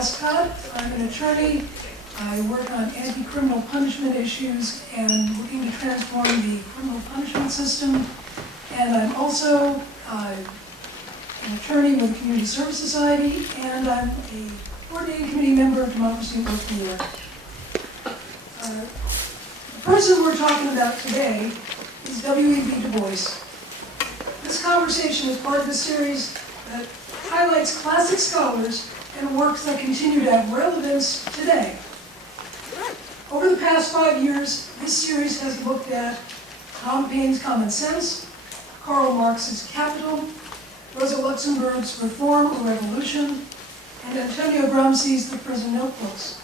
Westcott. I'm an attorney. I work on anti-criminal punishment issues and looking to transform the criminal punishment system. And I'm also an attorney with the Community Service Society, and I'm a coordinating committee member of Democracy at Work New York. The person we're talking about today is W.E.B DuBois. This conversation is part of a series that highlights classic scholars and works that continue to have relevance today. Over the past 5 years, this series has looked at Tom Paine's Common Sense, Karl Marx's Capital, Rosa Luxemburg's Reform or Revolution, and Antonio Gramsci's The Prison Notebooks.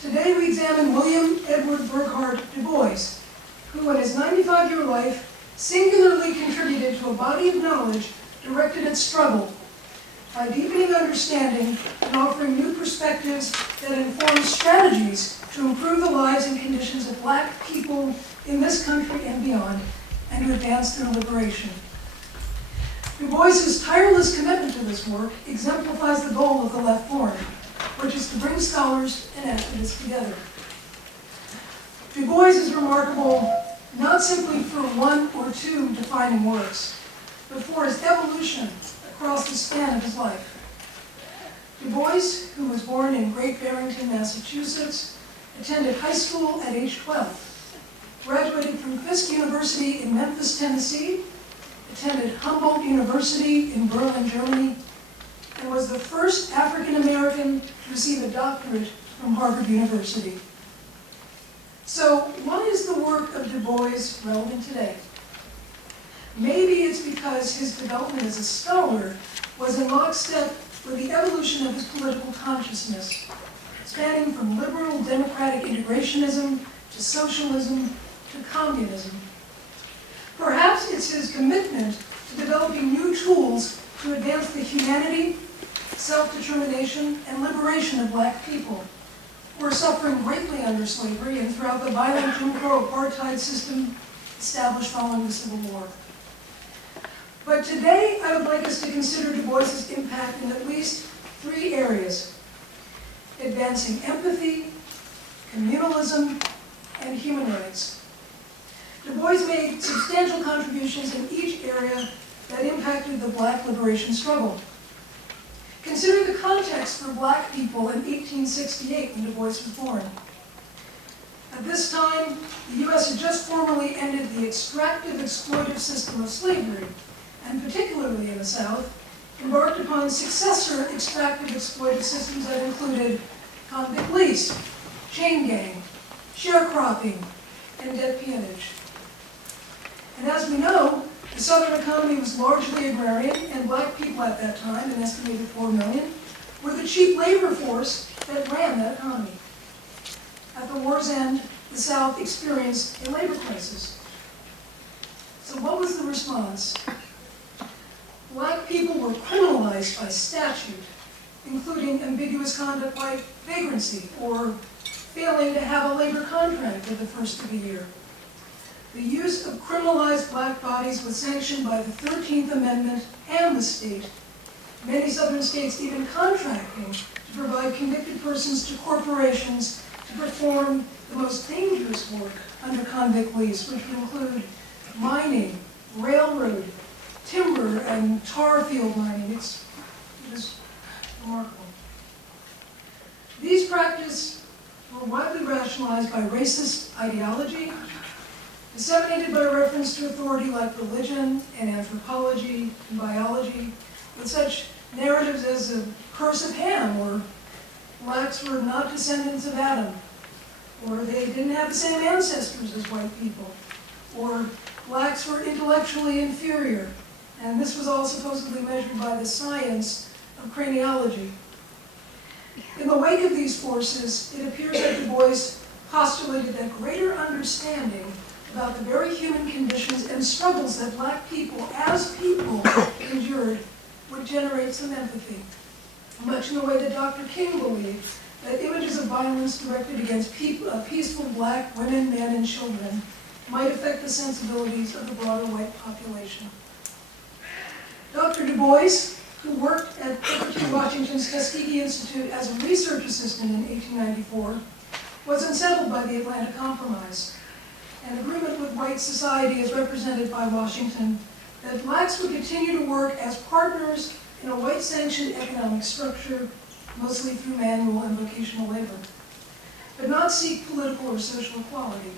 Today we examine William Edward Burghardt DuBois, who in his 95-year life singularly contributed to a body of knowledge directed at struggle by deepening understanding and offering new perspectives that inform strategies to improve the lives and conditions of Black people in this country and beyond, and to advance their liberation. DuBois's tireless commitment to this work exemplifies the goal of the Left Forum, which is to bring scholars and activists together. DuBois is remarkable not simply for one or two defining works, but for his evolution across the span of his life. DuBois, who was born in Great Barrington, Massachusetts, attended high school at age 12, graduated from Fisk University in Memphis, Tennessee, attended Humboldt University in Berlin, Germany, and was the first African American to receive a doctorate from Harvard University. So, why is the work of DuBois relevant today? Maybe it's because his development as a scholar was in lockstep with the evolution of his political consciousness, spanning from liberal democratic integrationism to socialism to communism. Perhaps it's his commitment to developing new tools to advance the humanity, self-determination, and liberation of Black people who are suffering greatly under slavery and throughout the violent Jim Crow apartheid system established following the Civil War. But today, I would like us to consider DuBois's impact in at least 3 areas: advancing empathy, communalism, and human rights. DuBois made substantial contributions in each area that impacted the Black liberation struggle. Consider the context for Black people in 1868 when DuBois was born. At this time, the U.S. had just formally ended the extractive, exploitive system of slavery, and particularly in the South, embarked upon successor extractive, exploitive systems that included convict lease, chain gang, sharecropping, and debt peonage. And as we know, the Southern economy was largely agrarian, and Black people at that time, an estimated 4 million, were the cheap labor force that ran that economy. At the war's end, the South experienced a labor crisis. So what was the response? Black people were criminalized by statute, including ambiguous conduct like vagrancy or failing to have a labor contract at the first of the year. The use of criminalized Black bodies was sanctioned by the 13th Amendment and the state, many Southern states even contracting to provide convicted persons to corporations to perform the most dangerous work under convict lease, which would include mining, railroad, timber, and tar field mining. It was remarkable. These practices were widely rationalized by racist ideology, disseminated by reference to authority like religion and anthropology and biology, with such narratives as the curse of Ham, or Blacks were not descendants of Adam, or they didn't have the same ancestors as white people, or Blacks were intellectually inferior, and this was all supposedly measured by the science of craniology. In the wake of these forces, it appears that DuBois postulated that greater understanding about the very human conditions and struggles that Black people, as people, endured would generate some empathy, much in the way that Dr. King believed that images of violence directed against peaceful Black women, men, and children might affect the sensibilities of the broader white population. Dr. DuBois, who worked at Washington's Tuskegee Institute as a research assistant in 1894, was unsettled by the Atlanta Compromise, an agreement with white society as represented by Washington that blacks would continue to work as partners in a white-sanctioned economic structure, mostly through manual and vocational labor, but not seek political or social equality.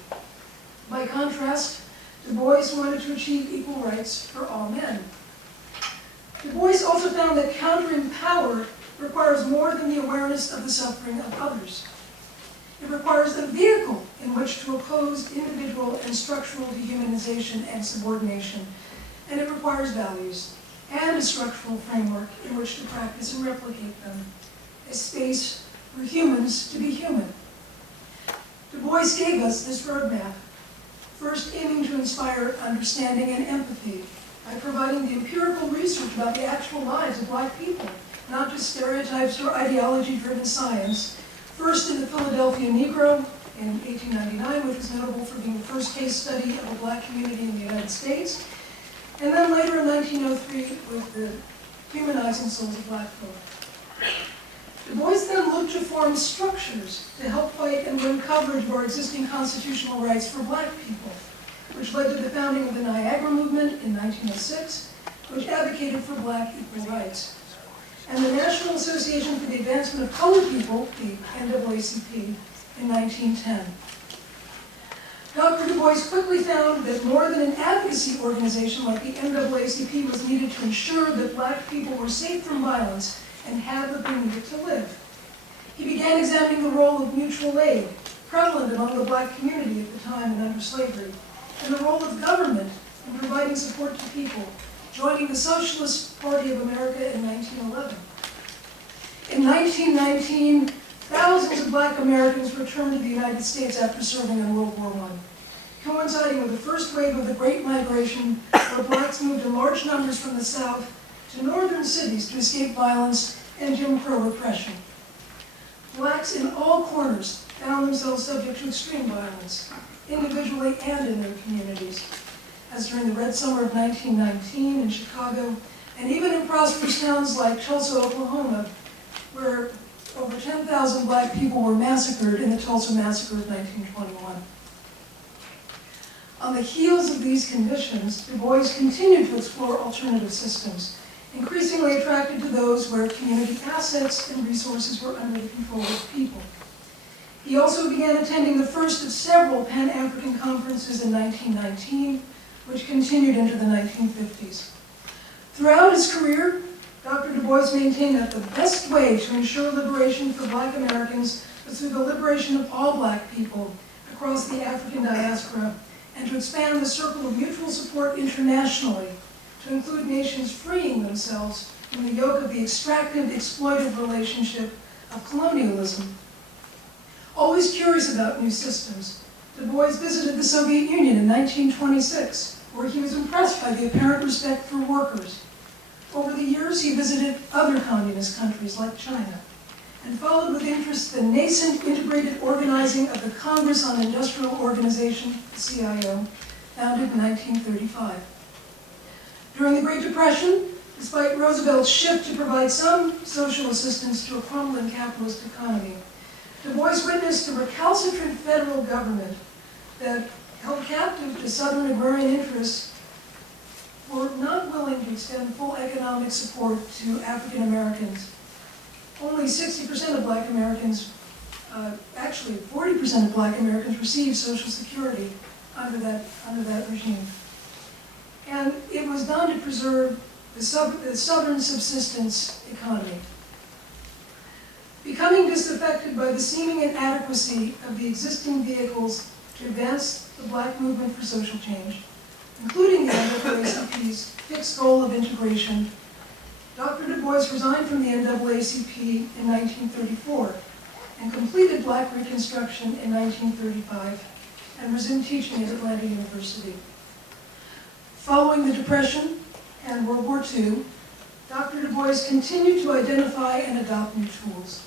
By contrast, Du Bois wanted to achieve equal rights for all men. Du Bois also found that countering power requires more than the awareness of the suffering of others. It requires a vehicle in which to oppose individual and structural dehumanization and subordination, and it requires values and a structural framework in which to practice and replicate them, a space for humans to be human. Du Bois gave us this roadmap, first aiming to inspire understanding and empathy by providing the empirical research about the actual lives of black people, not just stereotypes or ideology-driven science, first in the Philadelphia Negro in 1899, which was notable for being the first case study of a black community in the United States, and then later in 1903 with the Humanizing Souls of Black folk. Du Bois then looked to form structures to help fight and win coverage of our existing constitutional rights for black people, which led to the founding of the Niagara Movement in 1906, which advocated for black equal rights, and the National Association for the Advancement of Colored People, the NAACP, in 1910. Dr. Du Bois quickly found that more than an advocacy organization like the NAACP was needed to ensure that black people were safe from violence and had what they needed to live. He began examining the role of mutual aid, prevalent among the black community at the time and under slavery, and the role of government in providing support to people, joining the Socialist Party of America in 1911. In 1919, thousands of black Americans returned to the United States after serving in World War I, coinciding with the first wave of the Great Migration, where blacks moved in large numbers from the South to northern cities to escape violence and Jim Crow repression. Blacks in all corners found themselves subject to extreme violence, individually and in their communities, as during the Red Summer of 1919 in Chicago, and even in prosperous towns like Tulsa, Oklahoma, where over 10,000 black people were massacred in the Tulsa Massacre of 1921. On the heels of these conditions, Du Bois continued to explore alternative systems, increasingly attracted to those where community assets and resources were under the control of people. He also began attending the first of several Pan-African conferences in 1919, which continued into the 1950s. Throughout his career, Dr. Du Bois maintained that the best way to ensure liberation for black Americans was through the liberation of all black people across the African diaspora, and to expand the circle of mutual support internationally to include nations freeing themselves from the yoke of the extractive, exploitive relationship of colonialism. Always curious about new systems, Du Bois visited the Soviet Union in 1926, where he was impressed by the apparent respect for workers. Over the years, he visited other communist countries like China, and followed with interest the nascent integrated organizing of the Congress on Industrial Organization, the CIO, founded in 1935. During the Great Depression, despite Roosevelt's shift to provide some social assistance to a crumbling capitalist economy, Du Bois witnessed a recalcitrant federal government that, held captive to Southern agrarian interests, were not willing to extend full economic support to African Americans. Only 60% of black Americans, actually 40% of black Americans received Social Security under that regime. And it was done to preserve the Southern subsistence economy. Becoming disaffected by the seeming inadequacy of the existing vehicles to advance the black movement for social change, including the NAACP's fixed goal of integration, Dr. Du Bois resigned from the NAACP in 1934 and completed Black Reconstruction in 1935 and resumed teaching at Atlanta University. Following the Depression and World War II, Dr. Du Bois continued to identify and adopt new tools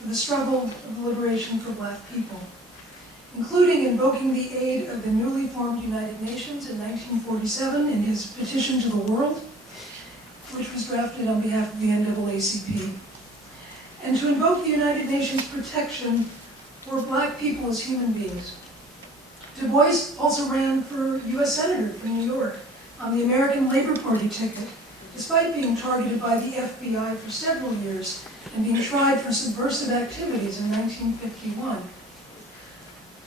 for the struggle of liberation for black people, including invoking the aid of the newly formed United Nations in 1947 in his Petition to the World, which was drafted on behalf of the NAACP, and to invoke the United Nations protection for black people as human beings. Du Bois also ran for U.S. Senator for New York on the American Labor Party ticket, despite being targeted by the FBI for several years and being tried for subversive activities in 1951.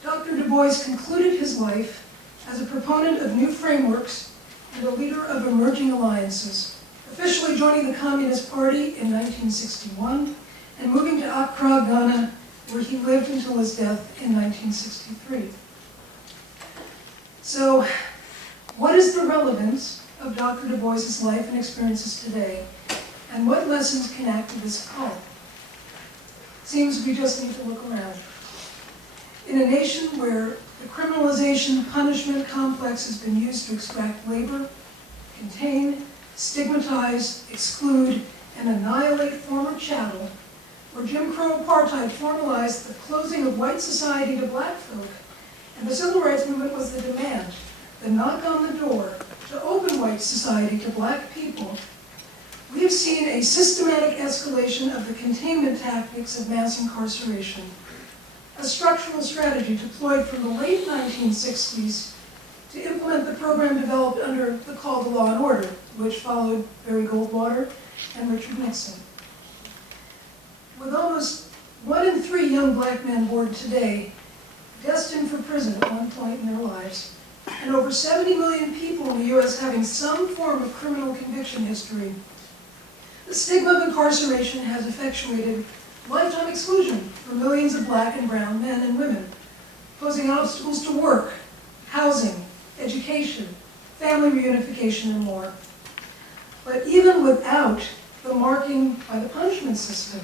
Dr. Du Bois concluded his life as a proponent of new frameworks and a leader of emerging alliances, officially joining the Communist Party in 1961 and moving to Accra, Ghana, where he lived until his death in 1963. So, what is the relevance of Dr. Du Bois's life and experiences today, and what lessons can activists call? Seems we just need to look around. In a nation where the criminalization punishment complex has been used to extract labor, contain, stigmatize, exclude, and annihilate former chattel, where Jim Crow apartheid formalized the closing of white society to black folk, and the civil rights movement was the demand, the knock on the door, to open white society to black people, we have seen a systematic escalation of the containment tactics of mass incarceration, a structural strategy deployed from the late 1960s to implement the program developed under the call to law and order, which followed Barry Goldwater and Richard Nixon. With almost 1 in 3 young black men born today destined for prison at one point in their lives, and over 70 million people in the U.S. having some form of criminal conviction history, the stigma of incarceration has effectuated lifetime exclusion for millions of black and brown men and women, posing obstacles to work, housing, education, family reunification, and more. But even without the marking by the punishment system,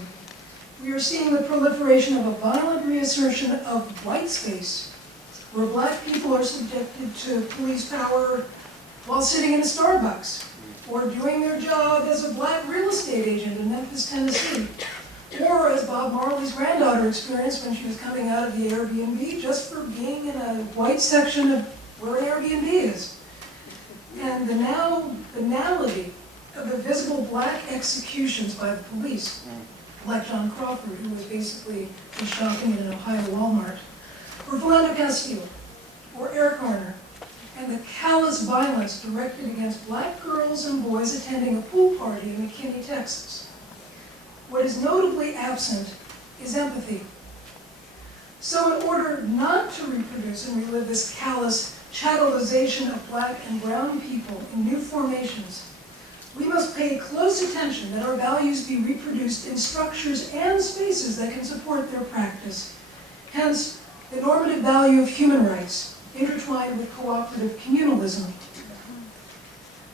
we are seeing the proliferation of a violent reassertion of white space, where black people are subjected to police power while sitting in a Starbucks, or doing their job as a black real estate agent in Memphis, Tennessee, or as Bob Marley's granddaughter experienced when she was coming out of the Airbnb just for being in a white section of where an Airbnb is. And the now banality of the visible black executions by the police, like John Crawford, who was basically just shopping in an Ohio Walmart, or Philando Castile, or Eric Garner, and the callous violence directed against black girls and boys attending a pool party in McKinney, Texas. What is notably absent is empathy. So in order not to reproduce and relive this callous chattelization of black and brown people in new formations, we must pay close attention that our values be reproduced in structures and spaces that can support their practice. Hence, the normative value of human rights, intertwined with cooperative communalism.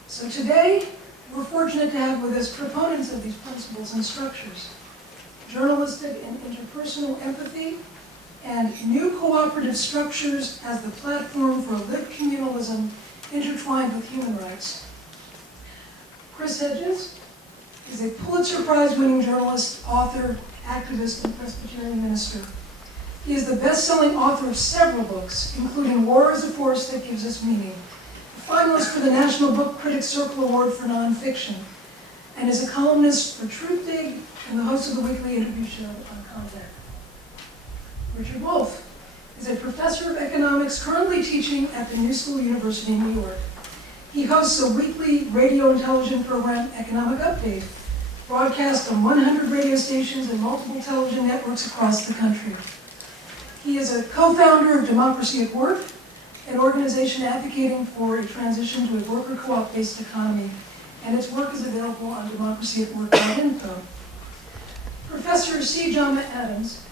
So today, we're fortunate to have with us proponents of these principles and structures, journalistic and interpersonal empathy, and new cooperative structures as the platform for lived communalism intertwined with human rights. Chris Hedges is a Pulitzer Prize-winning journalist, author, activist, and Presbyterian minister. He is the best-selling author of several books, including War is a Force That Gives Us Meaning, a finalist for the National Book Critics Circle Award for Nonfiction, and is a columnist for Truthdig and the host of the weekly interview show on Contact. Richard Wolff is a professor of economics currently teaching at the New School University in New York. He hosts a weekly radio and television program, Economic Update, broadcast on 100 radio stations and multiple television networks across the country. He is a co-founder of Democracy at Work, an organization advocating for a transition to a worker co-op-based economy, and its work is available on democracyatwork.info. Professor C. Jama Adams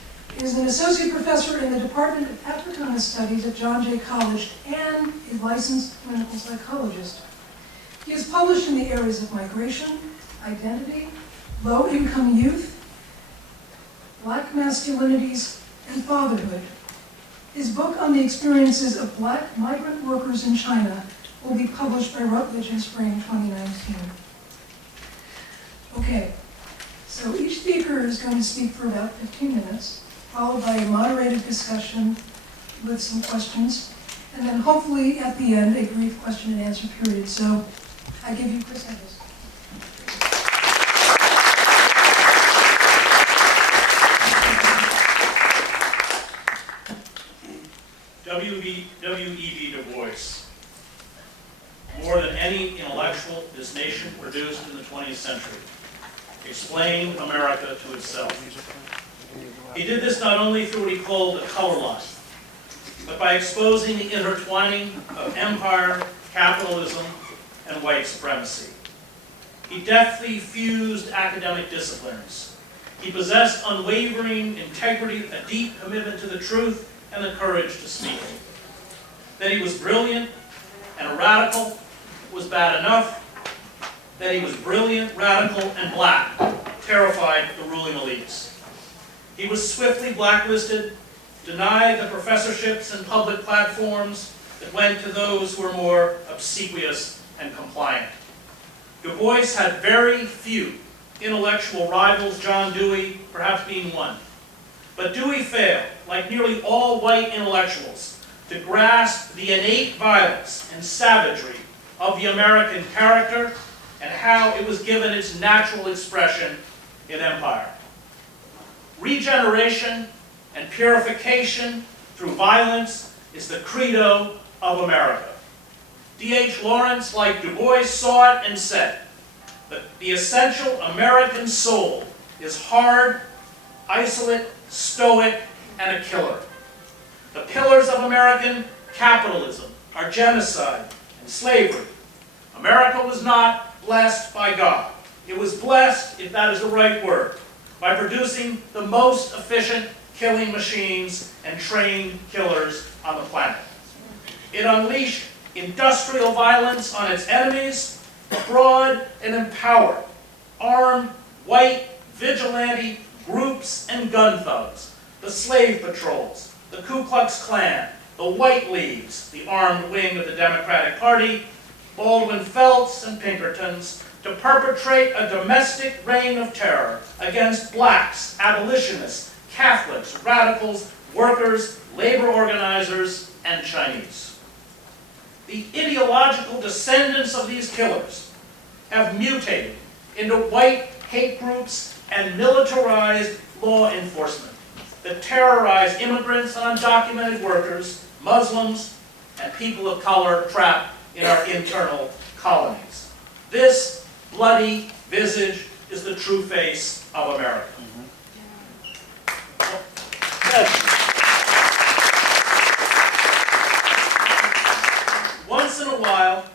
is an associate professor in the Department of Africana Studies at John Jay College and a licensed clinical psychologist. He has published in the areas of migration, identity, low-income youth, black masculinities, and fatherhood. His book on the experiences of black migrant workers in China will be published by Routledge in spring 2019. Okay, so each speaker is going to speak for about 15 minutes, followed by a moderated discussion with some questions, and then hopefully at the end a brief question and answer period. So I give you Chris Hedges. W.E.B. DuBois, more than any intellectual this nation produced in the 20th century, explained America to itself. He did this not only through what he called the color line, but by exposing the intertwining of empire, capitalism, and white supremacy. He deftly fused academic disciplines. He possessed unwavering integrity, a deep commitment to the truth, and the courage to speak. That he was brilliant and a radical was bad enough. That he was brilliant, radical, and black terrified the ruling elites. He was swiftly blacklisted, denied the professorships and public platforms that went to those who were more obsequious and compliant. Du Bois had very few intellectual rivals, John Dewey perhaps being one. But Dewey failed, like nearly all white intellectuals, to grasp the innate violence and savagery of the American character and how it was given its natural expression in empire. Regeneration and purification through violence is the credo of America. D.H. Lawrence, like Du Bois, saw it and said that the essential American soul is hard, isolate, stoic, and a killer. The pillars of American capitalism are genocide and slavery. America was not blessed by God. It was blessed, if that is the right word, by producing the most efficient killing machines and trained killers on the planet. It unleashed industrial violence on its enemies, abroad, and empowered armed, white, vigilante groups and gun thugs, the slave patrols, the Ku Klux Klan, the White Leagues, the armed wing of the Democratic Party, Baldwin Felts and Pinkertons, to perpetrate a domestic reign of terror against blacks, abolitionists, Catholics, radicals, workers, labor organizers, and Chinese. The ideological descendants of these killers have mutated into white hate groups and militarized law enforcement that terrorize immigrants and undocumented workers, Muslims, and people of color trapped in our internal colonies. This bloody visage is the true face of America. Once in a while,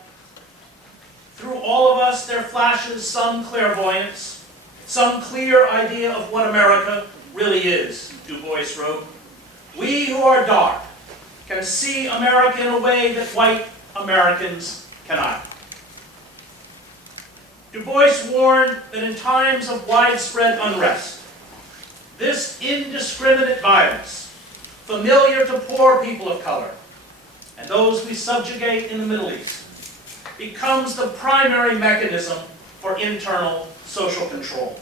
through all of us, there flashes some clairvoyance, some clear idea of what America really is, Du Bois wrote. We who are dark can see America in a way that white Americans cannot. Du Bois warned that in times of widespread unrest, this indiscriminate violence, familiar to poor people of color and those we subjugate in the Middle East, becomes the primary mechanism for internal social control.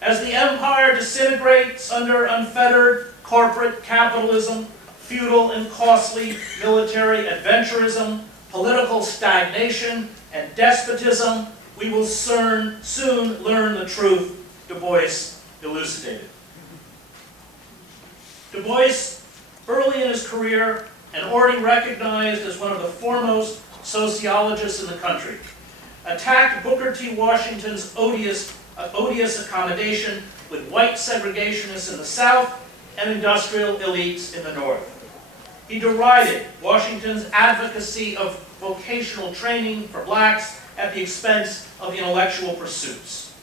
As the empire disintegrates under unfettered corporate capitalism, feudal and costly military adventurism, political stagnation, and despotism, we will soon learn the truth Du Bois elucidated. Du Bois, early in his career and already recognized as one of the foremost sociologists in the country, attacked Booker T. Washington's odious accommodation with white segregationists in the South and industrial elites in the North. He derided Washington's advocacy of vocational training for blacks at the expense of the intellectual pursuits.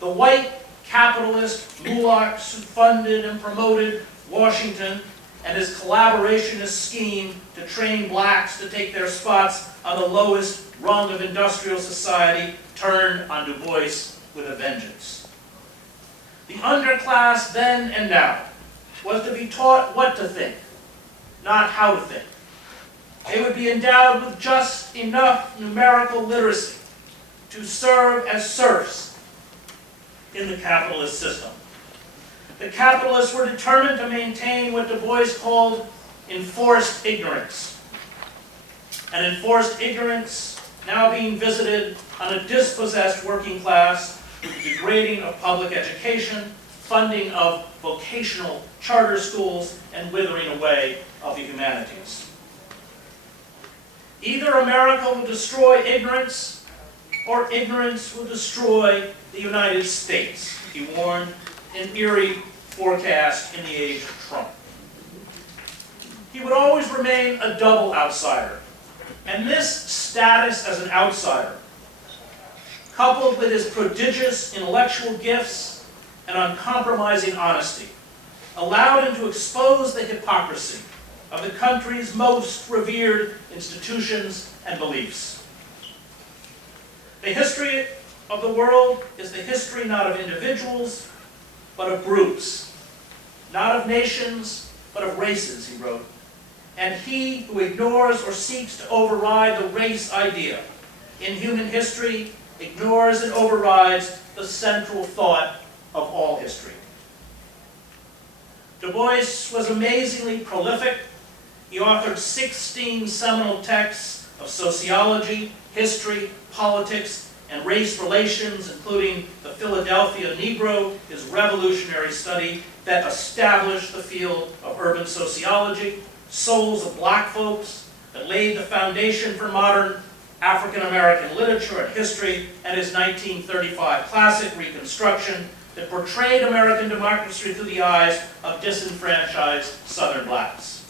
The white capitalist mulaks who funded and promoted Washington and his collaborationist scheme to train blacks to take their spots on the lowest rung of industrial society turned on Du Bois with a vengeance. The underclass then and now was to be taught what to think, not how to think. They would be endowed with just enough numerical literacy to serve as serfs in the capitalist system. The capitalists were determined to maintain what Du Bois called enforced ignorance. An enforced ignorance now being visited on a dispossessed working class with the degrading of public education, funding of vocational charter schools, and withering away of the humanities. Either America will destroy ignorance, or ignorance will destroy the United States, he warned in eerie forecast in the age of Trump. He would always remain a double outsider, and this status as an outsider, coupled with his prodigious intellectual gifts and uncompromising honesty, allowed him to expose the hypocrisy of the country's most revered institutions and beliefs. The history of the world is the history not of individuals, but of groups, not of nations, but of races, he wrote. And he who ignores or seeks to override the race idea in human history ignores and overrides the central thought of all history. Du Bois was amazingly prolific. He authored 16 seminal texts of sociology, history, politics, and race relations, including The Philadelphia Negro, his revolutionary study that established the field of urban sociology, Souls of Black Folks, that laid the foundation for modern African-American literature and history, and his 1935 classic, Reconstruction, that portrayed American democracy through the eyes of disenfranchised Southern blacks.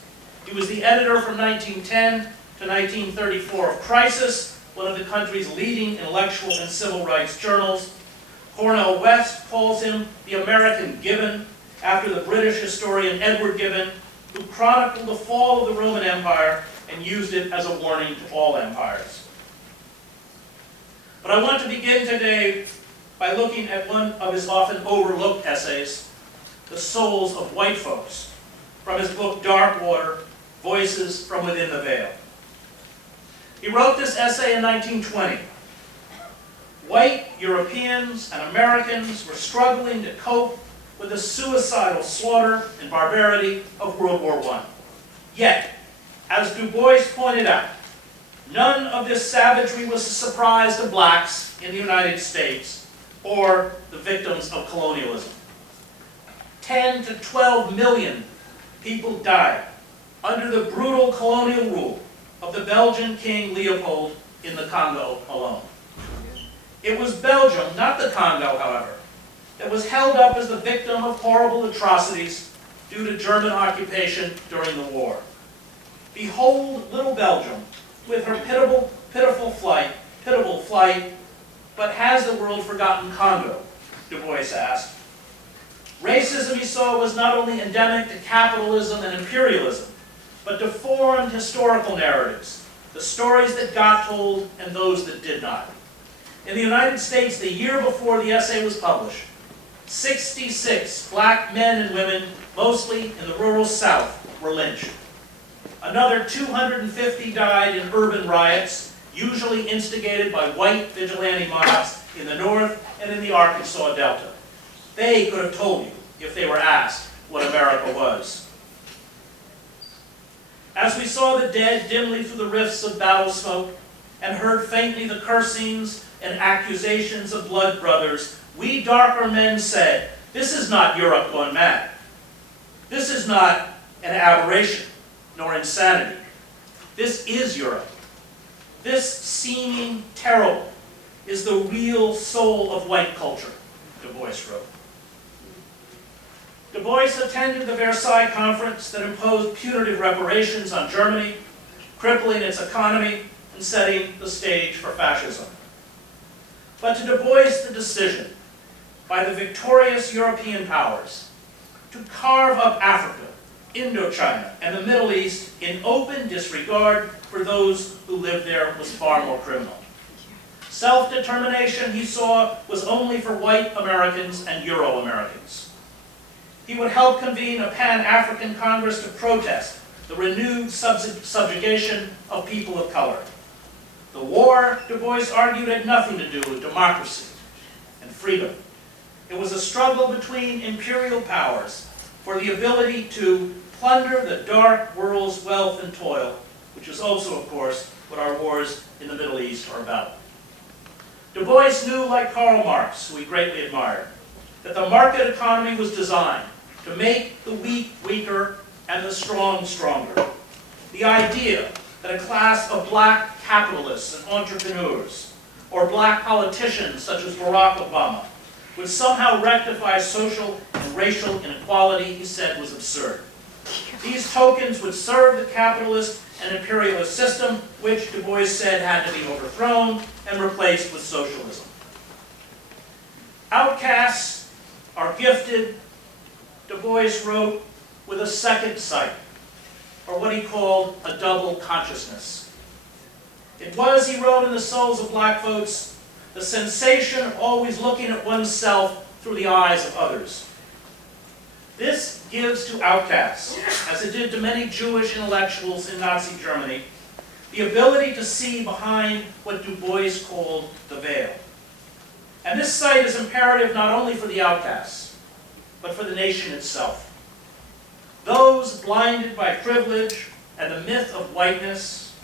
He was the editor from 1910 to 1934 of Crisis, one of the country's leading intellectual and civil rights journals. Cornel West calls him the American Gibbon, after the British historian Edward Gibbon, who chronicled the fall of the Roman Empire and used it as a warning to all empires. But I want to begin today by looking at one of his often overlooked essays, The Souls of White Folks, from his book Dark Water, Voices from Within the Veil. He wrote this essay in 1920. White Europeans and Americans were struggling to cope with the suicidal slaughter and barbarity of World War I. Yet, as Du Bois pointed out, none of this savagery was a surprise to blacks in the United States or the victims of colonialism. 10 to 12 million people died under the brutal colonial rule of the Belgian King Leopold in the Congo alone. It was Belgium, not the Congo, however, that was held up as the victim of horrible atrocities due to German occupation during the war. Behold little Belgium, with her pitiful flight, but has the world forgotten Congo? Du Bois asked. Racism, he saw, was not only endemic to capitalism and imperialism, but deformed historical narratives, the stories that got told and those that did not. In the United States, the year before the essay was published, 66 black men and women, mostly in the rural South, were lynched. Another 250 died in urban riots, usually instigated by white vigilante mobs in the North and in the Arkansas Delta. They could have told you, if they were asked, what America was. As we saw the dead dimly through the rifts of battle smoke and heard faintly the cursings and accusations of blood brothers, we darker men said, this is not Europe gone mad. This is not an aberration, nor insanity. This is Europe. This seeming terrible is the real soul of white culture, Du Bois wrote. Du Bois attended the Versailles Conference that imposed punitive reparations on Germany, crippling its economy and setting the stage for fascism. But to Du Bois, the decision by the victorious European powers to carve up Africa, Indochina, and the Middle East in open disregard for those who lived there was far more criminal. Self-determination, he saw, was only for white Americans and Euro-Americans. He would help convene a Pan-African Congress to protest the renewed subjugation of people of color. The war, Du Bois argued, had nothing to do with democracy and freedom. It was a struggle between imperial powers for the ability to plunder the dark world's wealth and toil, which is also, of course, what our wars in the Middle East are about. Du Bois knew, like Karl Marx, who he greatly admired, that the market economy was designed to make the weak weaker and the strong stronger. The idea that a class of black capitalists and entrepreneurs, or black politicians such as Barack Obama, would somehow rectify social and racial inequality, he said, was absurd. These tokens would serve the capitalist and imperialist system, which Du Bois said had to be overthrown and replaced with socialism. Outcasts are gifted, Du Bois wrote, with a second sight, or what he called a double consciousness. It was, he wrote, in the souls of black folks, the sensation of always looking at oneself through the eyes of others. This gives to outcasts, as it did to many Jewish intellectuals in Nazi Germany, the ability to see behind what Du Bois called the veil. And this sight is imperative not only for the outcasts, but for the nation itself. Those blinded by privilege and the myth of whiteness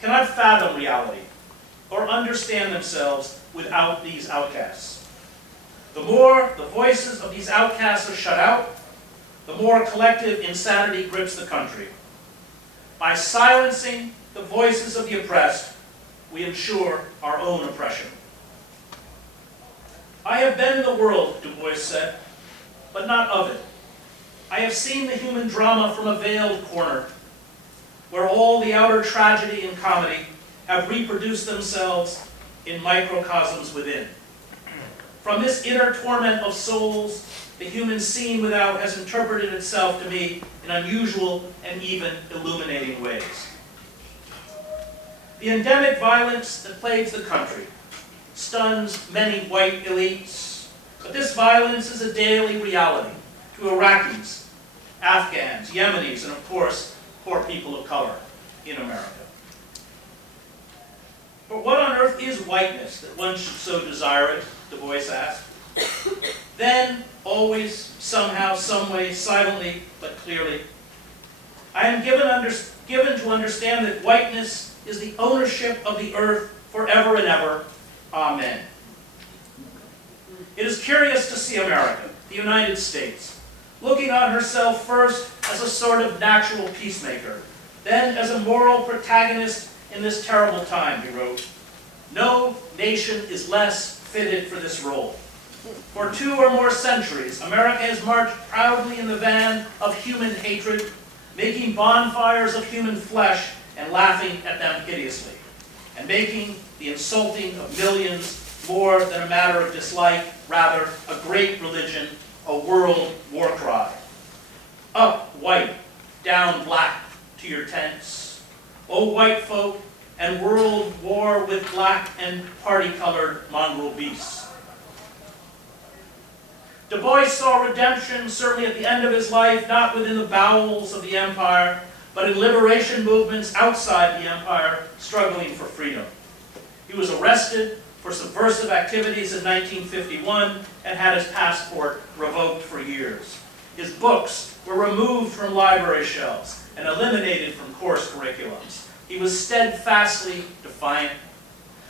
cannot fathom reality or understand themselves without these outcasts. The more the voices of these outcasts are shut out, the more collective insanity grips the country. By silencing the voices of the oppressed, we ensure our own oppression. I have been in the world, Du Bois said, but not of it. I have seen the human drama from a veiled corner, where all the outer tragedy and comedy have reproduced themselves in microcosms within. From this inner torment of souls, the human scene without has interpreted itself to me in unusual and even illuminating ways. The endemic violence that plagues the country stuns many white elites, but this violence is a daily reality to Iraqis, Afghans, Yemenis, and of course, poor people of color in America. But what on earth is whiteness that one should so desire it, Du Bois asked. Then, always, somehow, someway, silently, but clearly, I am given to understand that whiteness is the ownership of the earth forever and ever. Amen. It is curious to see America, the United States, looking on herself first as a sort of natural peacemaker, then as a moral protagonist in this terrible time, he wrote. No nation is less fitted for this role. For 2 or more centuries, America has marched proudly in the van of human hatred, making bonfires of human flesh and laughing at them hideously, and making the insulting of millions more than a matter of dislike, rather a great religion, a world war cry. Up white, down black to your tents. O white folk, and world war with black and party-colored mongrel beasts. Du Bois saw redemption, certainly at the end of his life, not within the bowels of the empire, but in liberation movements outside the empire, struggling for freedom. He was arrested for subversive activities in 1951 and had his passport revoked for years. His books were removed from library shelves and eliminated from course curriculums. He was steadfastly defiant.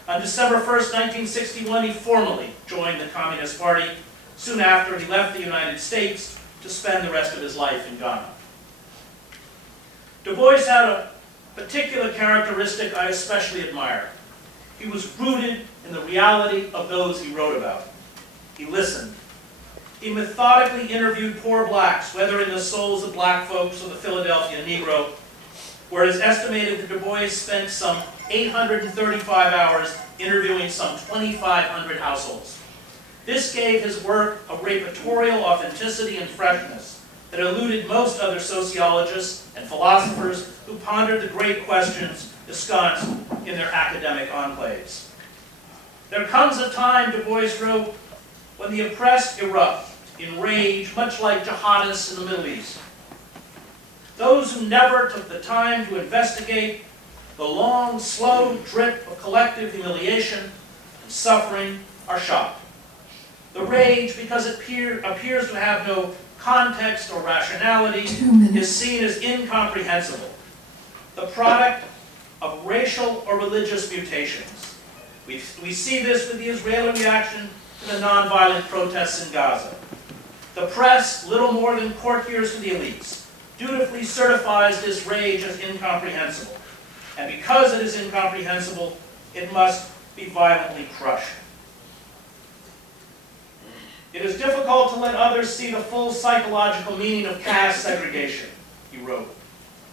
On December 1st, 1961, he formally joined the Communist Party. Soon after, he left the United States to spend the rest of his life in Ghana. Du Bois had a particular characteristic I especially admire. He was rooted in the reality of those he wrote about. He listened. He methodically interviewed poor blacks, whether in the souls of black folks or the Philadelphia Negro, where it is estimated that Du Bois spent some 835 hours interviewing some 2,500 households. This gave his work a repertorial authenticity and freshness that eluded most other sociologists and philosophers who pondered the great questions ensconced in their academic enclaves. There comes a time, Du Bois wrote, when the oppressed erupt in rage, much like jihadists in the Middle East. Those who never took the time to investigate the long, slow drip of collective humiliation and suffering are shocked. The rage, because it appears to have no context or rationality, is seen as incomprehensible, the product of racial or religious mutations. We see this with the Israeli reaction to the nonviolent protests in Gaza. The press, little more than courtiers for the elites, dutifully certifies this rage as incomprehensible. And because it is incomprehensible, it must be violently crushed. It is difficult to let others see the full psychological meaning of caste segregation, he wrote.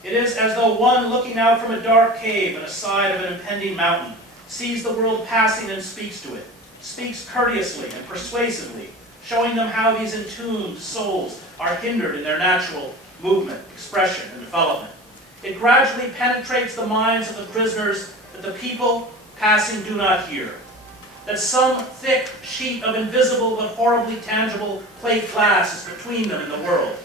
It is as though one looking out from a dark cave in a side of an impending mountain sees the world passing and speaks to it, speaks courteously and persuasively, showing them how these entombed souls are hindered in their natural movement, expression, and development. It gradually penetrates the minds of the prisoners that the people passing do not hear, that some thick sheet of invisible but horribly tangible plate glass is between them and the world.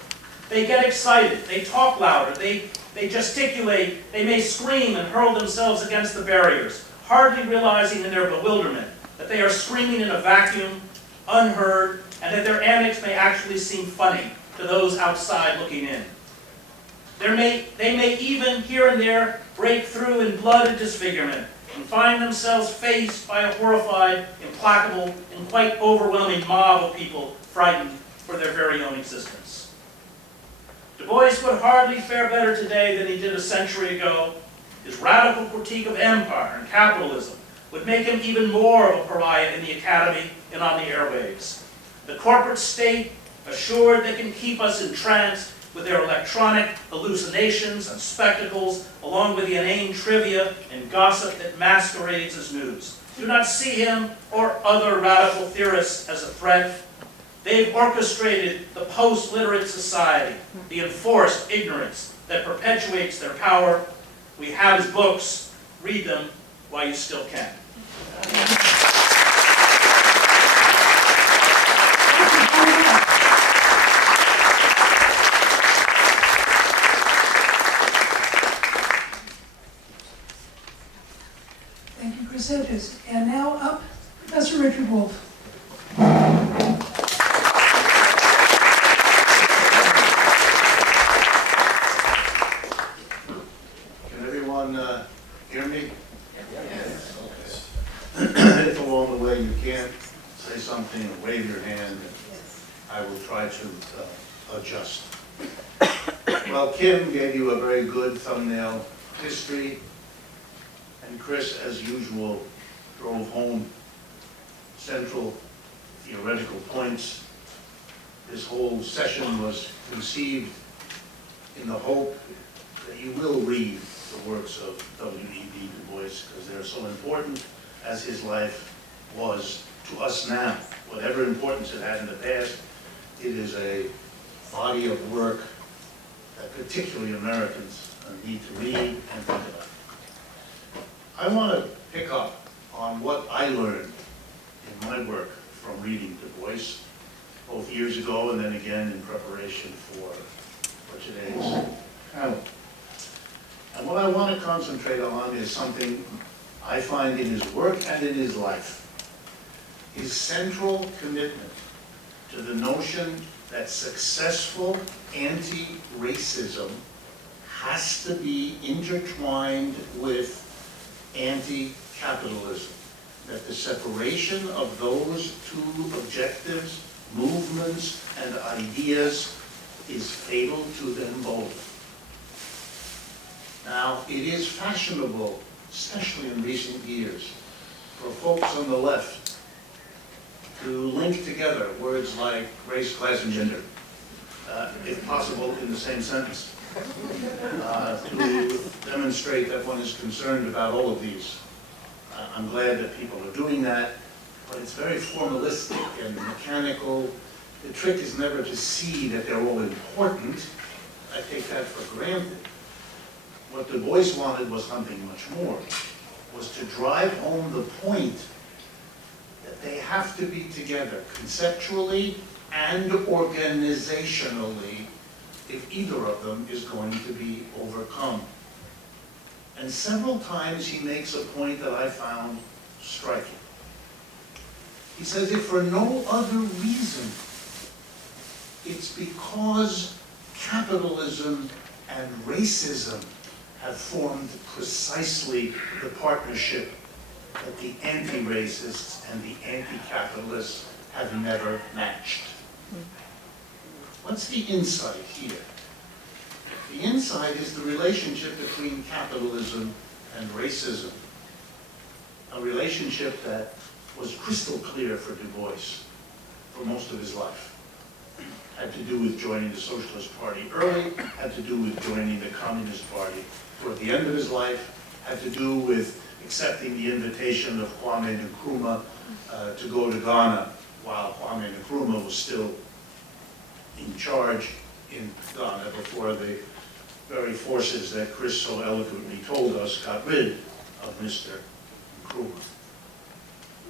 They get excited, they talk louder, they gesticulate, they may scream and hurl themselves against the barriers, hardly realizing in their bewilderment that they are screaming in a vacuum, unheard, and that their antics may actually seem funny to those outside looking in. They may even here and there break through in blood and disfigurement and find themselves faced by a horrified, implacable, and quite overwhelming mob of people frightened for their very own existence. Du Bois would hardly fare better today than he did a century ago. His radical critique of empire and capitalism would make him even more of a pariah in the academy and on the airwaves. The corporate state, assured they can keep us entranced with their electronic hallucinations and spectacles, along with the inane trivia and gossip that masquerades as news. Do not see him or other radical theorists as a threat. They've orchestrated the post-literate society, the enforced ignorance that perpetuates their power. We have his books. Read them while you still can. Thank you, Chris Hedges. And now up, Professor Richard Wolff. Can everyone hear me? Yes. Okay. If along the way you can't say something or wave your hand, I will try to adjust. Well, Kim gave you a very good thumbnail history, and Chris, as usual, drove home central theoretical points. This whole session was conceived in the hope that you will read the works of W.E.B. Du Bois, because they're so important as his life was to us now. Whatever importance it had in the past, it is a body of work that particularly Americans need to read and think about. I want to pick up on what I learned in my work from reading Du Bois, both years ago and then again in preparation for today's panel. And what I want to concentrate on is something I find in his work and in his life. His central commitment to the notion that successful anti-racism has to be intertwined with anti-capitalism, that the separation of those two objectives, movements, and ideas is fatal to them both. Now, it is fashionable, especially in recent years, for folks on the left to link together words like race, class, and gender, if possible in the same sentence, to demonstrate that one is concerned about all of these. I'm glad that people are doing that, but it's very formalistic and mechanical. The trick is never to see that they're all important. I take that for granted. What Du Bois wanted was something much more, was to drive home the point that they have to be together conceptually and organizationally if either of them is going to be overcome. And several times he makes a point that I found striking. He says, if for no other reason, it's because capitalism and racism have formed precisely the partnership that the anti-racists and the anti-capitalists have never matched. What's the insight here? The insight is the relationship between capitalism and racism, a relationship that was crystal clear for Du Bois for most of his life. Had to do with joining the Socialist Party early, had to do with joining the Communist Party toward the end of his life, had to do with accepting the invitation of Kwame Nkrumah to go to Ghana while Kwame Nkrumah was still in charge in Ghana before the very forces that Chris so eloquently told us got rid of Mr. Nkrumah,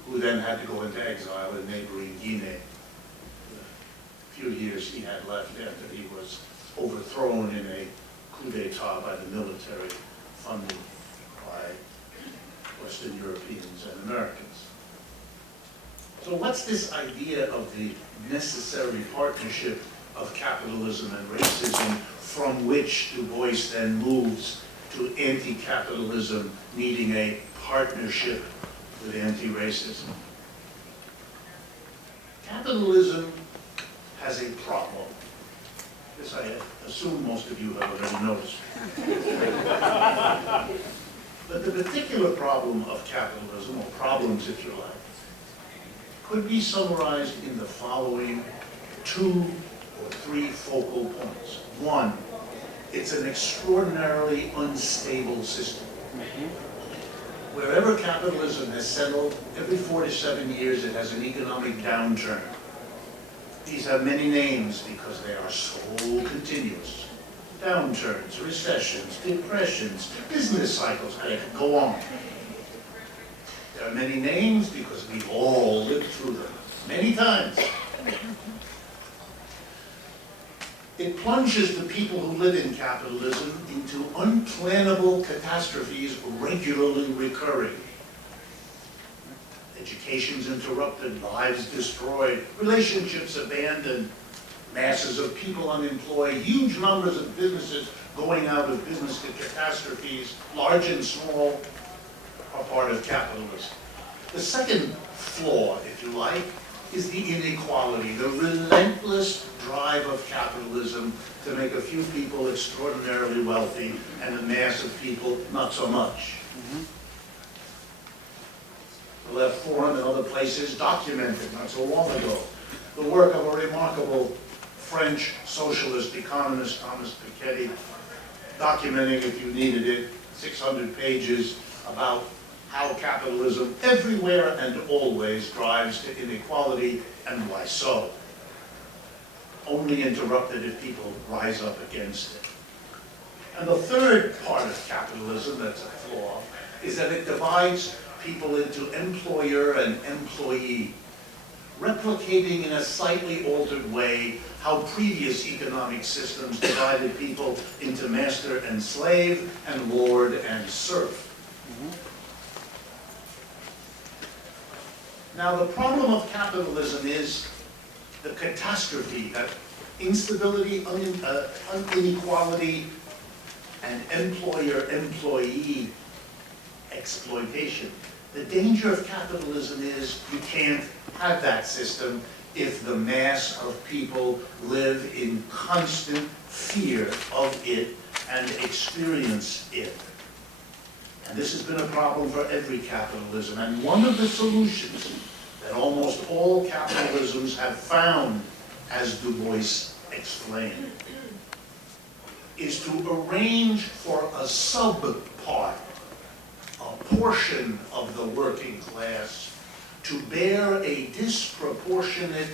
who then had to go into exile in neighboring Guinea. A few years he had left after he was overthrown in a coup d'etat by the military funded by Western Europeans and Americans. So what's this idea of the necessary partnership of capitalism and racism from which Du Bois then moves to anti-capitalism needing a partnership with anti-racism? Capitalism has a problem. This I assume most of you have already noticed. But the particular problem of capitalism, or problems if you like, could be summarized in the following 2 or 3 focal points. One, it's an extraordinarily unstable system. Wherever capitalism has settled, every 4 to 7 years it has an economic downturn. These have many names because they are so continuous. Downturns, recessions, depressions, business cycles, I could go on. There are many names because we've all lived through them many times. It plunges the people who live in capitalism into unplannable catastrophes regularly recurring. Education's interrupted, lives destroyed, relationships abandoned, masses of people unemployed, huge numbers of businesses going out of business to catastrophes, large and small, are part of capitalism. The second flaw, if you like, is the inequality, the relentless drive of capitalism to make a few people extraordinarily wealthy and a mass of people not so much. The left forum and other places documented not so long ago the work of a remarkable French socialist economist, Thomas Piketty, documenting, if you needed it, 600 pages about how capitalism everywhere and always drives to inequality and why so. Only interrupted if people rise up against it. And the third part of capitalism that's a flaw is that it divides people into employer and employee, replicating in a slightly altered way how previous economic systems divided people into master and slave and lord and serf. Now, the problem of capitalism is the catastrophe that instability, inequality, and employer-employee exploitation. The danger of capitalism is you can't have that system if the mass of people live in constant fear of it and experience it. And this has been a problem for every capitalism. And one of the solutions that almost all capitalisms have found, as Du Bois explained, is to arrange for a subpart, a portion of the working class, to bear a disproportionate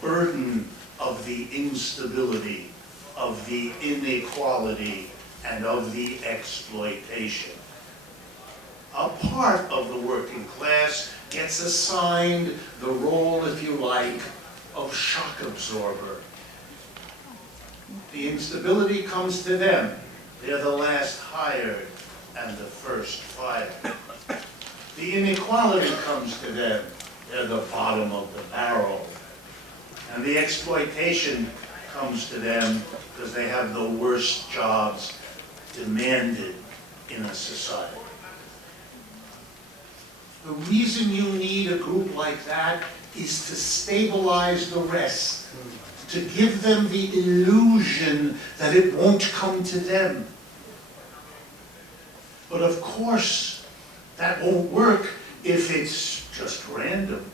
burden of the instability, of the inequality, and of the exploitation. A part of the working class gets assigned the role, if you like, of shock absorber. The instability comes to them. They're the last hired and the first fired. The inequality comes to them. They're the bottom of the barrel. And the exploitation comes to them because they have the worst jobs demanded in a society. The reason you need a group like that is to stabilize the rest, to give them the illusion that it won't come to them. But of course, that won't work if it's just random.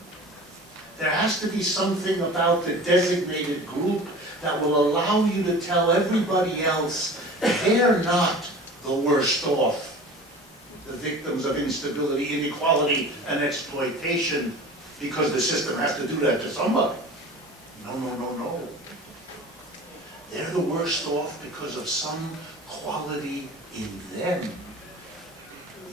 There has to be something about the designated group that will allow you to tell everybody else they're not the worst off, the victims of instability, inequality, and exploitation, because the system has to do that to somebody. No, no, no, no. They're the worst off because of some quality in them.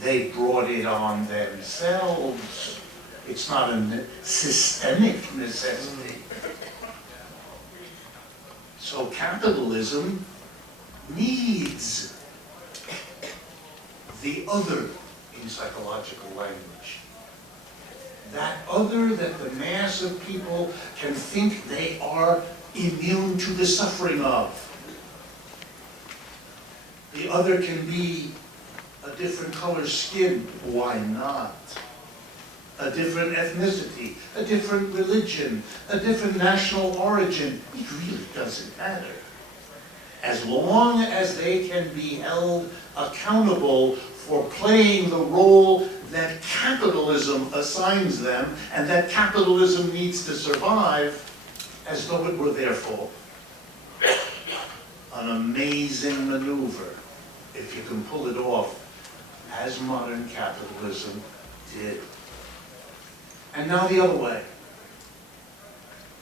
They brought it on themselves. It's not a systemic necessity. So capitalism needs the other in psychological language. That other that the mass of people can think they are immune to the suffering of. The other can be a different color skin. Why not? A different ethnicity, a different religion, a different national origin. It really doesn't matter. As long as they can be held accountable for playing the role that capitalism assigns them and that capitalism needs to survive as though it were their fault. An amazing maneuver, if you can pull it off, as modern capitalism did. And now the other way.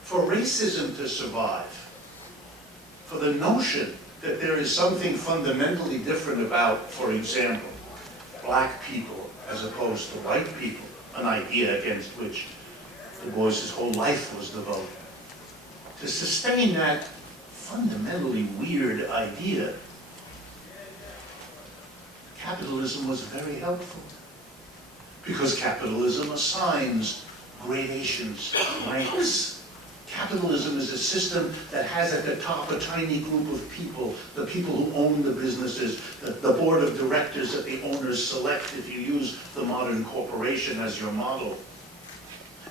For racism to survive, for the notion that there is something fundamentally different about, for example, black people as opposed to white people, an idea against which Du Bois's whole life was devoted. To sustain that fundamentally weird idea, capitalism was very helpful. Because capitalism assigns gradations, ranks. Capitalism is a system that has at the top a tiny group of people, the people who own the businesses, the board of directors that the owners select if you use the modern corporation as your model.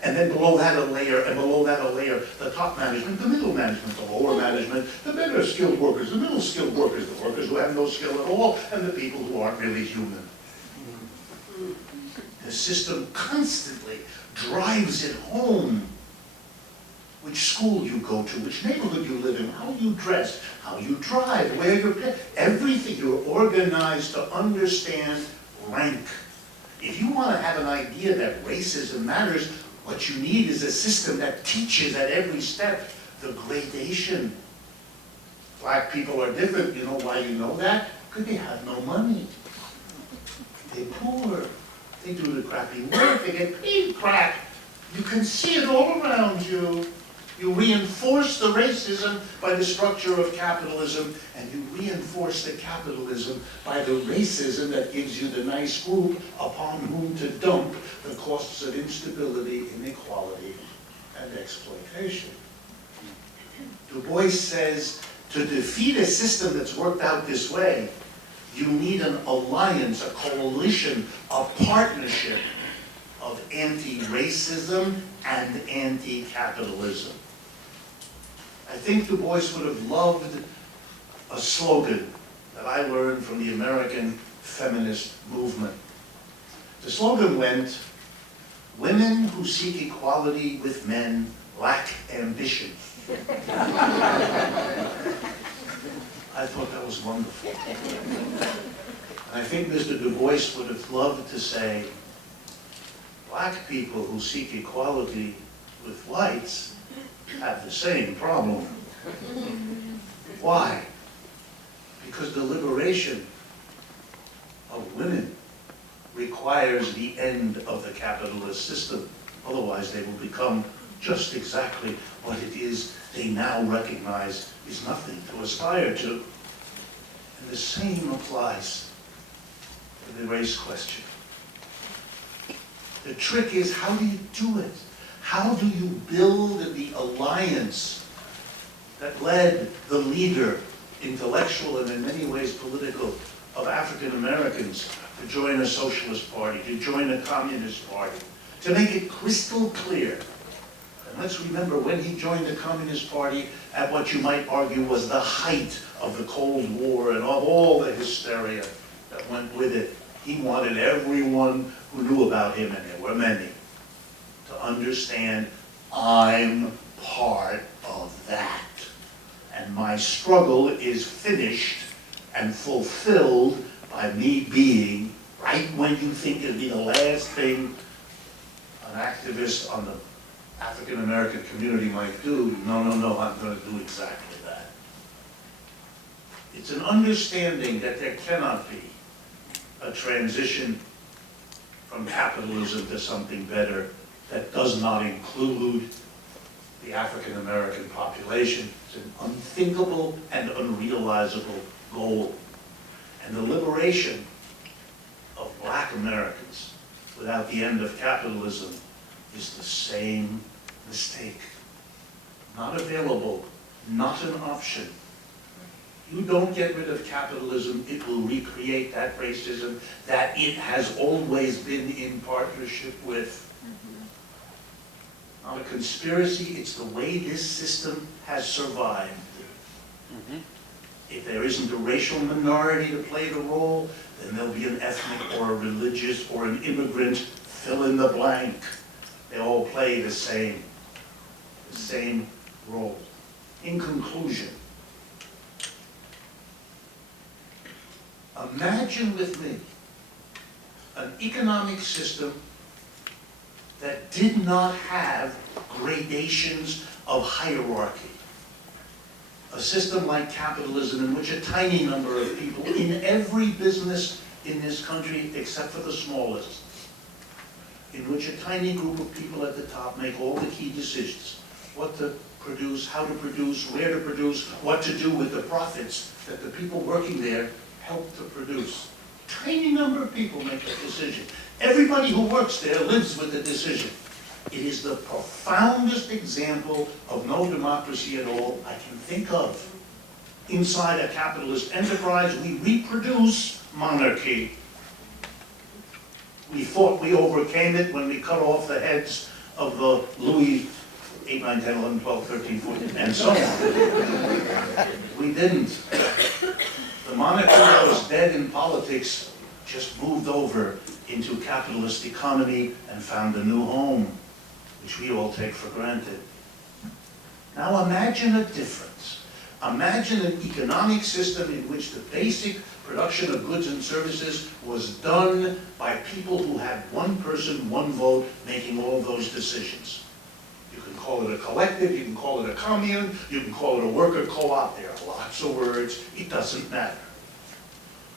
And then below that a layer, and below that a layer, the top management, the middle management, the lower management, the better skilled workers, the middle skilled workers, the workers who have no skill at all, and the people who aren't really human. The system constantly drives it home. Which school you go to, which neighborhood you live in, how you dress, how you drive, where you're, everything. You're organized to understand rank. If you want to have an idea that racism matters, what you need is a system that teaches at every step the gradation. Black people are different. You know why you know that? Because they have no money. They're poor. They do the crappy work. They get paid crap. You can see it all around you. You reinforce the racism by the structure of capitalism, and you reinforce the capitalism by the racism that gives you the nice group upon whom to dump the costs of instability, inequality, and exploitation. Du Bois says, to defeat a system that's worked out this way, you need an alliance, a coalition, a partnership of anti-racism and anti-capitalism. I think Du Bois would have loved a slogan that I learned from the American feminist movement. The slogan went, "Women who seek equality with men lack ambition." I thought that was wonderful. And I think Mr. Du Bois would have loved to say, black people who seek equality with whites have the same problem. Why? Because the liberation of women requires the end of the capitalist system. Otherwise, they will become just exactly what it is they now recognize is nothing to aspire to. And the same applies to the race question. The trick is, how do you do it? How do you build the alliance that led the leader, intellectual and in many ways political, of African Americans to join a socialist party, to join a communist party, to make it crystal clear. And let's remember, when he joined the Communist Party at what you might argue was the height of the Cold War and of all the hysteria that went with it, he wanted everyone who knew about him, and there were many, to understand, I'm part of that. And my struggle is finished and fulfilled by me being, right when you think it'd be the last thing an activist on the African American community might do, no, I'm going to do exactly that. It's an understanding that there cannot be a transition from capitalism to something better that does not include the African American population. It's an unthinkable and unrealizable goal. And the liberation of Black Americans without the end of capitalism is the same mistake. Not available, not an option. You don't get rid of capitalism, it will recreate that racism that it has always been in partnership with. Not a conspiracy, it's the way this system has survived. If there isn't a racial minority to play the role, then there'll be an ethnic or a religious or an immigrant, fill in the blank. They all play the same role. In conclusion, imagine with me an economic system that did not have gradations of hierarchy. A system like capitalism in which a tiny number of people in every business in this country, except for the smallest, in which a tiny group of people at the top make all the key decisions. What to produce, how to produce, where to produce, what to do with the profits that the people working there help to produce. Tiny number of people make that decision. Everybody who works there lives with the decision. It is the profoundest example of no democracy at all I can think of. Inside a capitalist enterprise, we reproduce monarchy. We thought we overcame it when we cut off the heads of the Louis 8, 9, 10, 11, 12, 13, 14, and so on. We didn't. The monarchy that was dead in politics just moved over into capitalist economy and found a new home, which we all take for granted. Now imagine a difference. Imagine an economic system in which the basic production of goods and services was done by people who had one person, one vote, making all those decisions. You can call it a collective, you can call it a commune, you can call it a worker co-op, there are lots of words, it doesn't matter.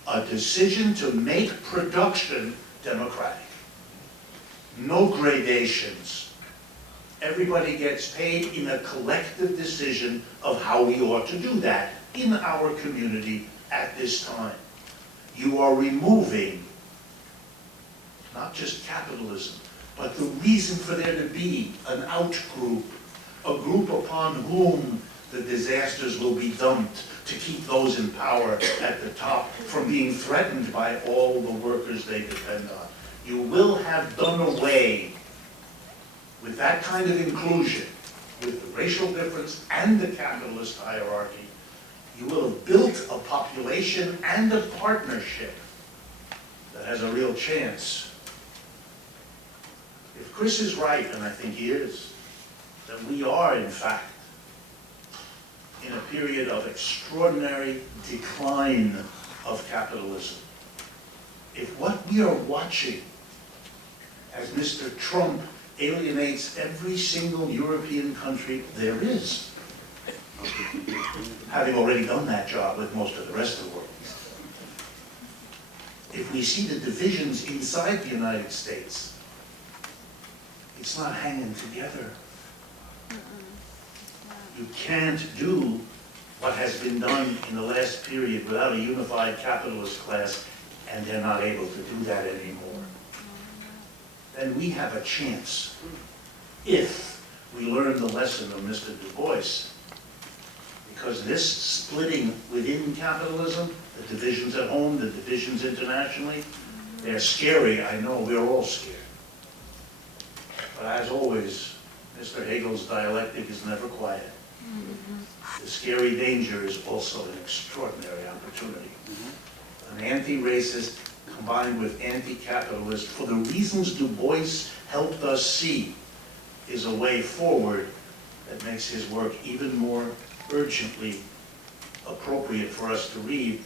A decision to make production democratic. No gradations. Everybody gets paid in a collective decision of how we ought to do that in our community at this time. You are removing not just capitalism, but the reason for there to be an out-group, a group upon whom the disasters will be dumped to keep those in power at the top from being threatened by all the workers they depend on. You will have done away with that kind of inclusion, with the racial difference and the capitalist hierarchy. You will have built a population and a partnership that has a real chance. If Chris is right, and I think he is, then we are, in fact, in a period of extraordinary decline of capitalism. If what we are watching as Mr. Trump alienates every single European country there is, having already done that job with most of the rest of the world. If we see the divisions inside the United States, it's not hanging together. You can't do what has been done in the last period without a unified capitalist class, and they're not able to do that anymore. Then we have a chance, if we learn the lesson of Mr. Du Bois, because this splitting within capitalism, the divisions at home, the divisions internationally, They're scary, I know, we're all scared. But as always, Mr. Hegel's dialectic is never quiet. The scary danger is also an extraordinary opportunity. An anti-racist combined with anti-capitalist, for the reasons Du Bois helped us see, is a way forward that makes his work even more urgently appropriate for us to read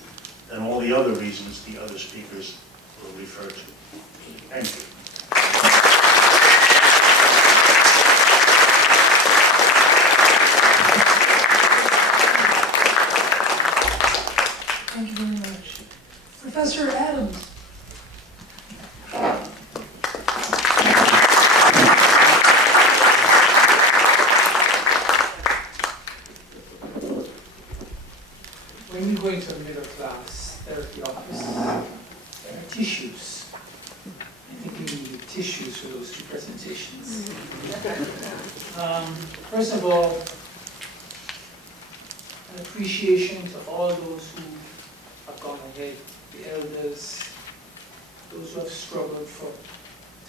than all the other reasons the other speakers will refer to. Thank you. Thank you very much. Professor Adams. When you go into a middle class therapy office, there are tissues. I think we need tissues for those two presentations. First of all, an appreciation to all those who have gone ahead, the elders, those who have struggled for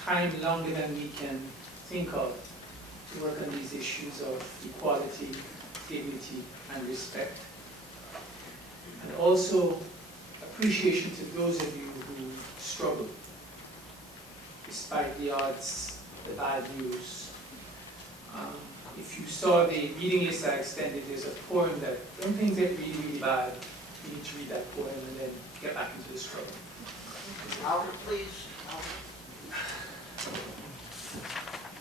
time longer than we can think of to work on these issues of equality, dignity, and respect. And also appreciation to those of you who struggle, despite the odds, the bad news. If you saw the reading list I extended, there's a poem that, when things get really, really bad, you need to read that poem and then get back into the struggle. Louder, please.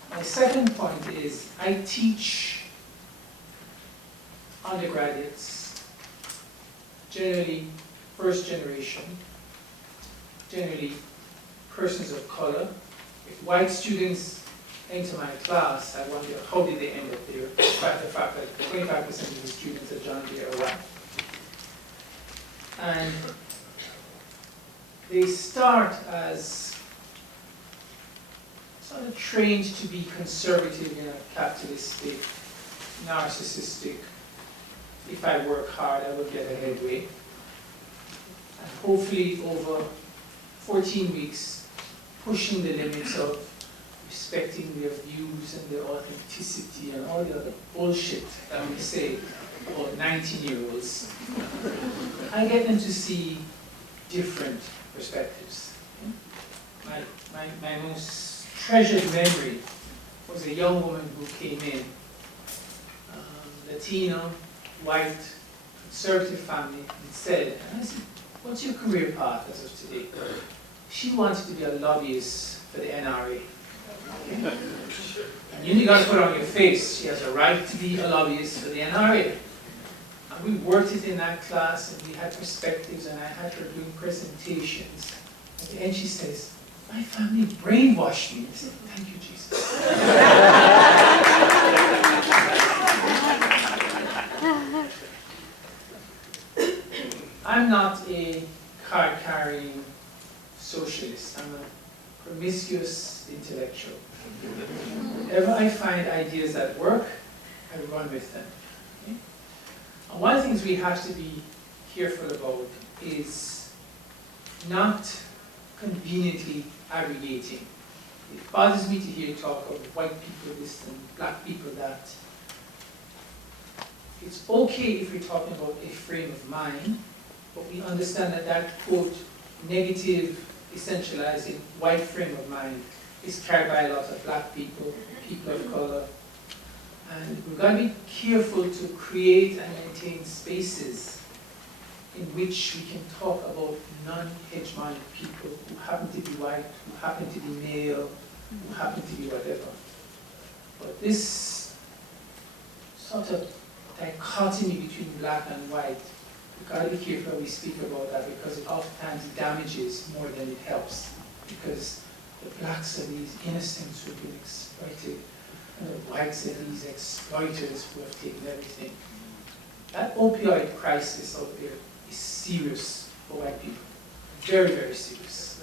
My second point is, I teach undergraduates, generally first generation, generally persons of color. If white students enter my class, I wonder how did they end up there, despite the fact that 25% of the students at John Jay are white. And they start as sort of trained to be conservative in a capitalistic, narcissistic, if I work hard, I will get ahead way. And hopefully over 14 weeks, pushing the limits of respecting their views and their authenticity and all the other bullshit that we say about 19-year-olds, I get them to see different perspectives. My most treasured memory was a young woman who came in, Latino, white, conservative family, and said, and I said, what's your career path as of today? She wanted to be a lobbyist for the NRA. And you got to put on your face, she has a right to be a lobbyist for the NRA. And we worked it in that class, and we had perspectives, and I had her doing presentations. At the end she says, my family brainwashed me. I said, thank you, Jesus. I'm not a card-carrying socialist. I'm a promiscuous intellectual. Whenever I find ideas that work, I run with them. Okay? And one of the things we have to be careful about is not conveniently aggregating. It bothers me to hear you talk of white people this and black people that. It's okay if we're talking about a frame of mind, but we understand that that, quote, negative, essentializing white frame of mind is carried by a lot of black people, people of color. And we've got to be careful to create and maintain spaces in which we can talk about non-hegemonic people who happen to be white, who happen to be male, who happen to be whatever. But this sort of dichotomy between black and white, we've got to be careful how we speak about that, because it oftentimes damages more than it helps. Because the blacks are these innocents who have been exploited, and the whites are these exploiters who have taken everything. That opioid crisis out there is serious for white people. Very, very serious.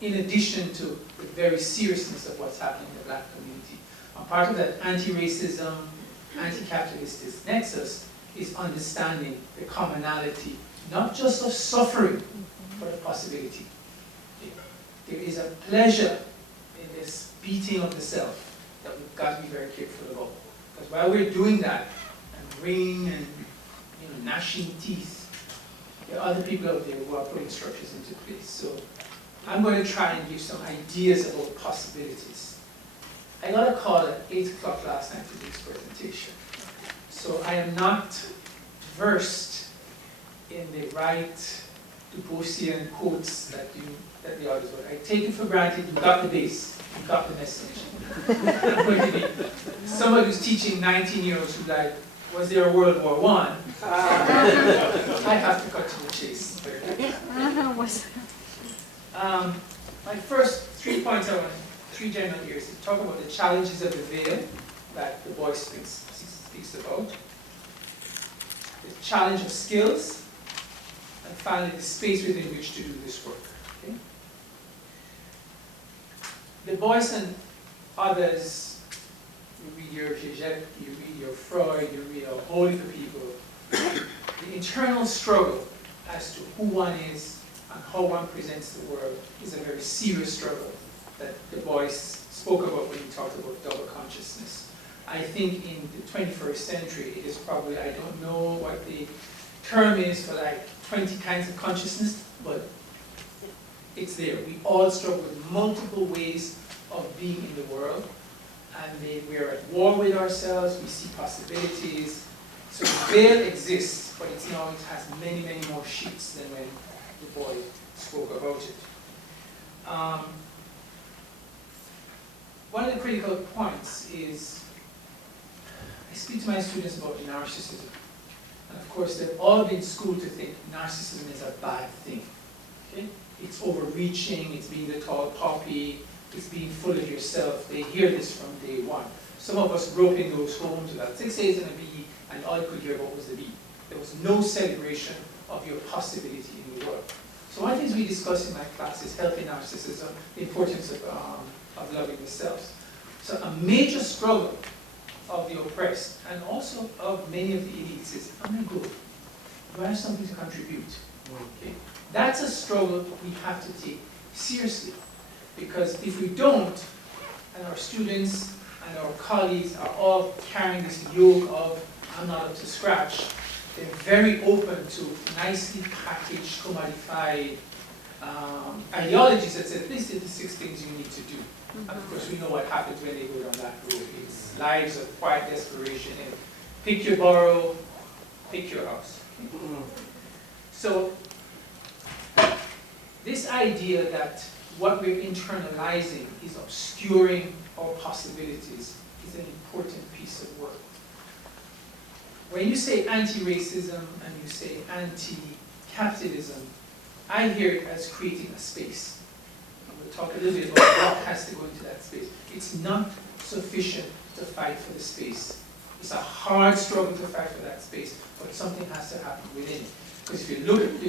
In addition to the very seriousness of what's happening in the black community. And part of that anti-racism, anti-capitalist nexus is understanding the commonality, not just of suffering, but of possibility. there is a pleasure in this beating of the self that we've got to be very careful about. Because while we're doing that, and ringing and gnashing teeth, there are other people out there who are putting structures into place. So I'm going to try and give some ideas about possibilities. I got a call at 8 o'clock last night to do this presentation. So I am not versed in the right DuBoisian quotes that the others were. I take it for granted you got the base, you got the message. I'm going to be somebody who's teaching 19-year-olds who like, was there a World War I? I have to cut to the chase. My first 3 points I want, 3 general areas, to talk about the challenges of the veil that DuBois speaks about, the challenge of skills, and finally the space within which to do this work. Okay? DuBois and others, you read your Hedges, you read your Freud, you read a whole heap of people, the internal struggle as to who one is and how one presents the world is a very serious struggle that DuBois spoke about when he talked about double consciousness. I think in the 21st century, it is probably, I don't know what the term is for like 20 kinds of consciousness, but it's there. We all struggle with multiple ways of being in the world, and we are at war with ourselves, we see possibilities. So the veil exists, but it has many, many more sheets than when DuBois spoke about it. One of the critical points is, I speak to my students about narcissism. And of course, they've all been schooled to think narcissism is a bad thing. Okay? It's overreaching, it's being the tall poppy, it's being full of yourself. They hear this from day one. Some of us grew up in those homes with about 6 A's and a B, and all you could hear about was the B. There was no celebration of your possibility in the world. So one of the things we discuss in my class is healthy narcissism, the importance of loving yourselves. So a major struggle of the oppressed, and also of many of the elites, is, am I good? Do I have something to contribute? Okay. That's a struggle we have to take seriously. Because if we don't, and our students and our colleagues are all carrying this yoke of, I'm not up to scratch, they're very open to nicely packaged, commodified ideologies that say, these are the 6 things you need to do. And of course, we know what happens when they go down that road. It's lives of quiet desperation and pick your burrow, pick your house. Okay? So, this idea that what we're internalizing is obscuring our possibilities is an important piece of work. When you say anti-racism and you say anti-capitalism, I hear it as creating a space. And we'll talk a little bit about what has to go into that space. It's not sufficient to fight for the space. It's a hard struggle to fight for that space, but something has to happen within it. Because if you look at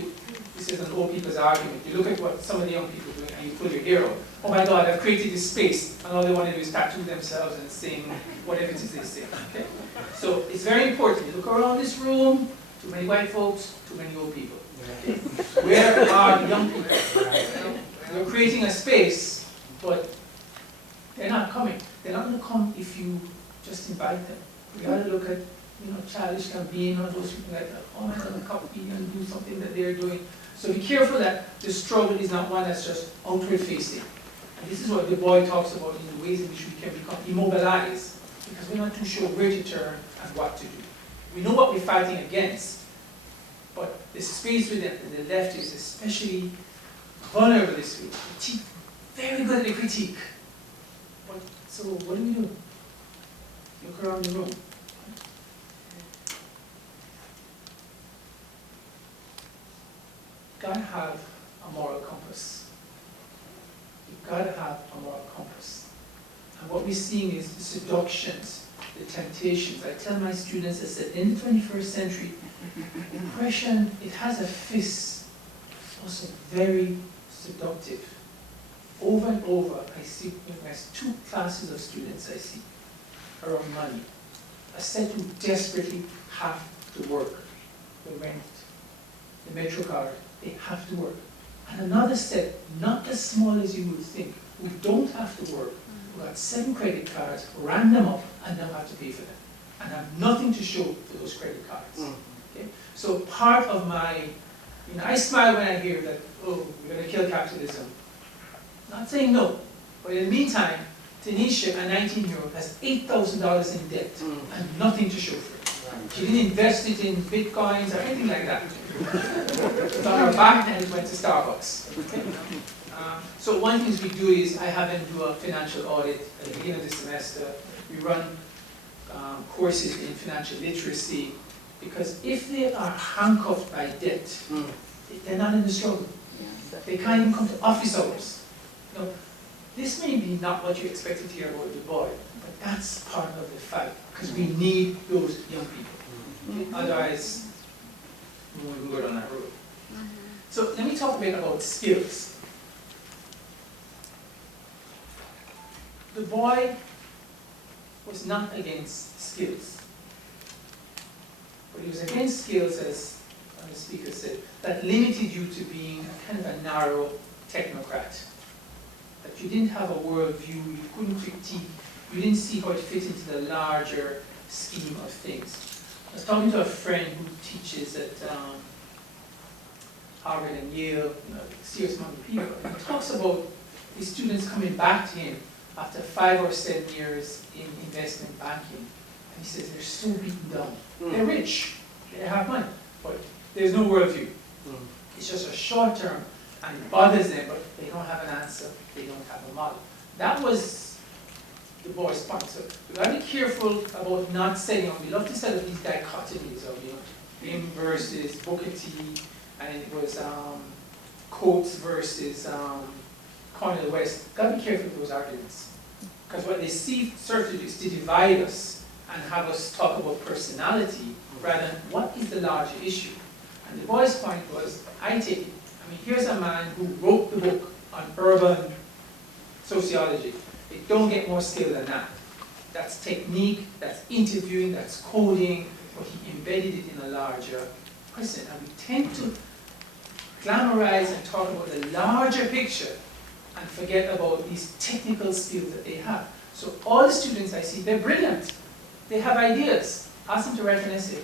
this is an old people's argument, you look at what some of the young people are doing and you pull your hair out. Oh my God, I've created this space, and all they want to do is tattoo themselves and sing whatever it is they sing. Okay? So it's very important. You look around this room, too many white folks, too many old people. Okay? Where are the young people? You're creating a space, but they're not coming. They're not going to come if you just invite them. We got to look at, Childish Gambino, those people like that. Oh, I'm going to copy and do something that they're doing. So be careful that the struggle is not one that's just outward facing. And this is what DuBois talks about in the ways in which we can become immobilized, because we're not too sure where to turn and what to do. We know what we're fighting against, but the space within the left is especially vulnerable this week. Critique, very good at the critique. But, so what do? Look around the room. You've got to have a moral compass. You've got to have a moral compass. And what we're seeing is the seductions, the temptations. I tell my students, I said, in the 21st century, oppression, it has a fist, also very seductive. Over and over, I see, there's 2 classes of students I see around money. A set who desperately have to work, the rent, the metro card, they have to work. And another set, not as small as you would think, who don't have to work, who got 7 credit cards, ran them up, and don't have to pay for them, and have nothing to show for those credit cards. Okay? So part of my, I smile when I hear that, oh, we're going to kill capitalism. Not saying no, but in the meantime, Tanisha, a 19-year-old, has $8,000 in debt and nothing to show for it. She didn't invest it in bitcoins or anything like that. It's on her back and it went to Starbucks. Okay? So one thing we do is, I have them do a financial audit at the beginning of the semester. We run courses in financial literacy, because if they are handcuffed by debt, they're not in the struggle. They can't even come to office hours. This may be not what you expected to hear about DuBois, but that's part of the fight, because we need those young people. Okay? Otherwise, we won't go down that road. So let me talk a bit about skills. DuBois was not against skills, but he was against skills, as the speaker said, that limited you to being a kind of a narrow technocrat. That you didn't have a worldview, you couldn't critique, you didn't see how it fit into the larger scheme of things. I was talking to a friend who teaches at Harvard and Yale, serious amount of people, and he talks about his students coming back to him after 5 or 7 years in investment banking. And he says they're so beaten down. They're rich, they have money, but there's no worldview. It's just a short term, and it bothers them, but they don't have an answer, they don't have a model. That was DuBois' point. So we've got to be careful about not setting up. We love to set up these dichotomies of, him versus Booker T, and it was Coates versus Cornel West. Got to be careful with those arguments, because what they serve to do is to divide us and have us talk about personality rather than what is the larger issue. And DuBois' point was, I take it. Here's a man who wrote the book on urban sociology. It don't get more skill than that. That's technique, that's interviewing, that's coding, but he embedded it in a larger question. And we tend to glamorize and talk about the larger picture and forget about these technical skills that they have. So all the students I see, they're brilliant. They have ideas. Ask them to write an essay.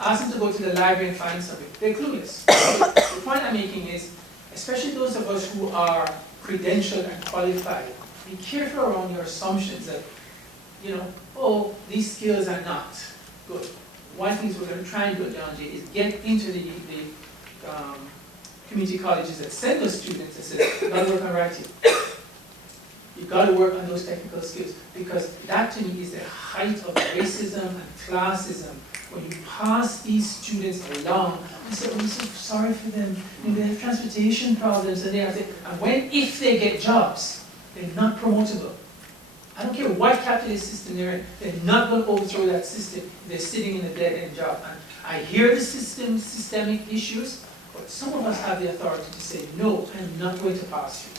Ask them to go to the library and find something. They're clueless. The point I'm making is, especially those of us who are credentialed and qualified, be careful around your assumptions that, oh, these skills are not good. One of the things we're going to try and do at John Jay is get into the community colleges that send those students and say, you've got to work on writing. You've got to work on those technical skills, because that to me is the height of racism and classism. When you pass these students along and say, oh, I'm so sorry for them, they have transportation problems, and if they get jobs, they're not promotable. I don't care what capitalist system they're in, they're not going to overthrow that system. They're sitting in a dead-end job. And I hear the systemic issues, but some of us have the authority to say, no, I'm not going to pass you.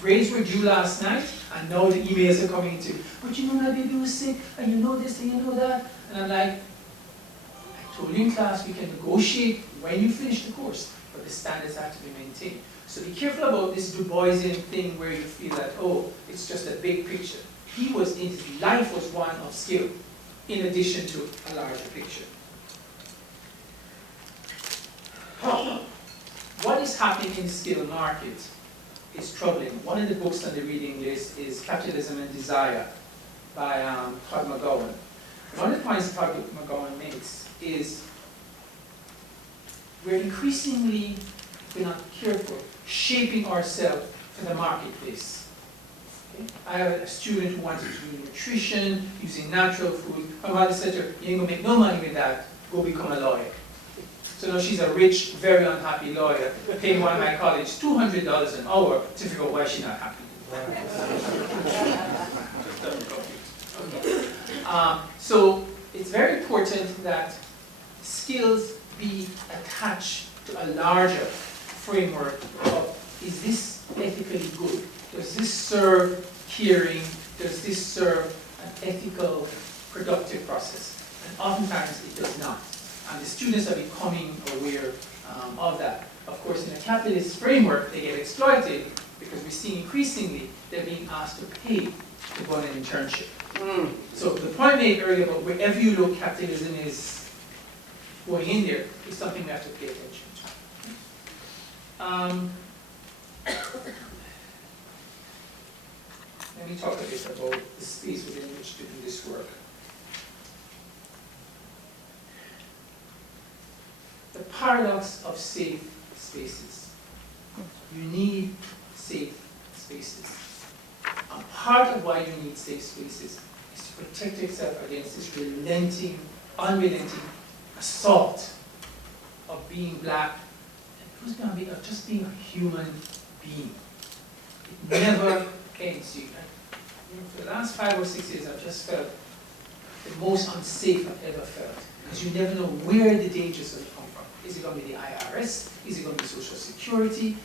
Grades were due last night, and now the emails are coming to, but my baby was sick, and you know this, and you know that. And I'm like, I told you in class, we can negotiate when you finish the course, but the standards have to be maintained. So be careful about this DuBoisian thing where you feel that, oh, it's just a big picture. His life was one of skill, in addition to a larger picture. What is happening in the skill market is troubling. One of the books on the reading list is Capitalism and Desire by Todd McGowan. One of the points Todd McGowan makes is we're increasingly, if we're not careful, shaping ourselves for the marketplace. Okay? I have a student who wanted to do nutrition using natural food. My mother said to her, you ain't gonna make no money with that, go become a lawyer. So now she's a rich, very unhappy lawyer, paying one of my colleagues $200 an hour to figure out why she's not happy. So it's very important that skills be attached to a larger framework of, is this ethically good? Does this serve caring? Does this serve an ethical, productive process? And oftentimes it does not. And the students are becoming aware of that. Of course, in a capitalist framework, they get exploited because we see increasingly they're being asked to pay to go on an internship. So the point made earlier about wherever you look, capitalism is going in there is something we have to pay attention to. Let me talk a bit about the space within which to do this work. The paradox of safe spaces. You need safe spaces. And part of why you need safe spaces is to protect yourself against this relenting, unrelenting assault of being black, and who's going to be just being a human being. It never ends. For the last 5 or 6 years, I've just felt the most unsafe I've ever felt, because you never know where the dangers are going to come from. Is it going to be the IRS? Is it going to be Social Security?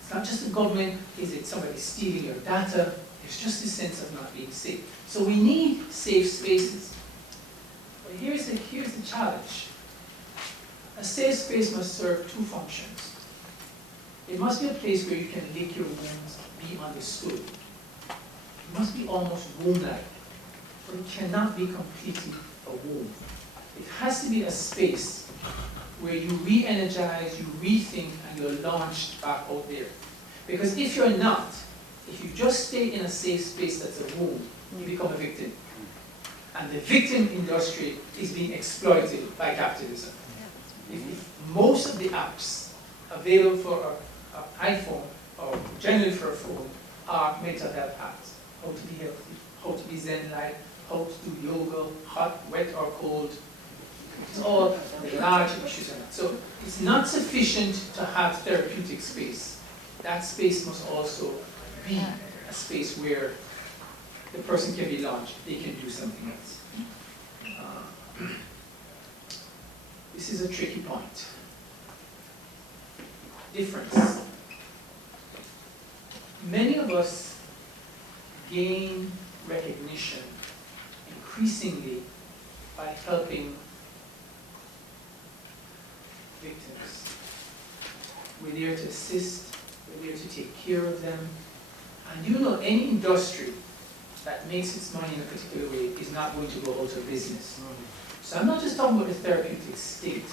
It's not just the government. Is it somebody stealing your data? There's just this sense of not being safe. So we need safe spaces. But here's the challenge. A safe space must serve 2 functions. It must be a place where you can lick your wounds, be understood. It must be almost womb-like, but it cannot be completely a womb. It has to be a space where you re-energize, you rethink, and you're launched back out there. Because if you're not, if you just stay in a safe space that's a womb, you become a victim. And the victim industry is being exploited by capitalism. If most of the apps available for an iPhone, or generally for a phone, are mental health apps. How to be healthy, how to be zen-like, how to do yoga, hot, wet, or cold. It's all the large issues. So it's not sufficient to have therapeutic space. That space must also be a space where the person can be launched, they can do something else. This is a tricky point. Difference. Many of us gain recognition increasingly by helping victims. We're there to assist, we're there to take care of them. And you know, any industry that makes its money in a particular way is not going to go out of business. So I'm not just talking about the therapeutic state,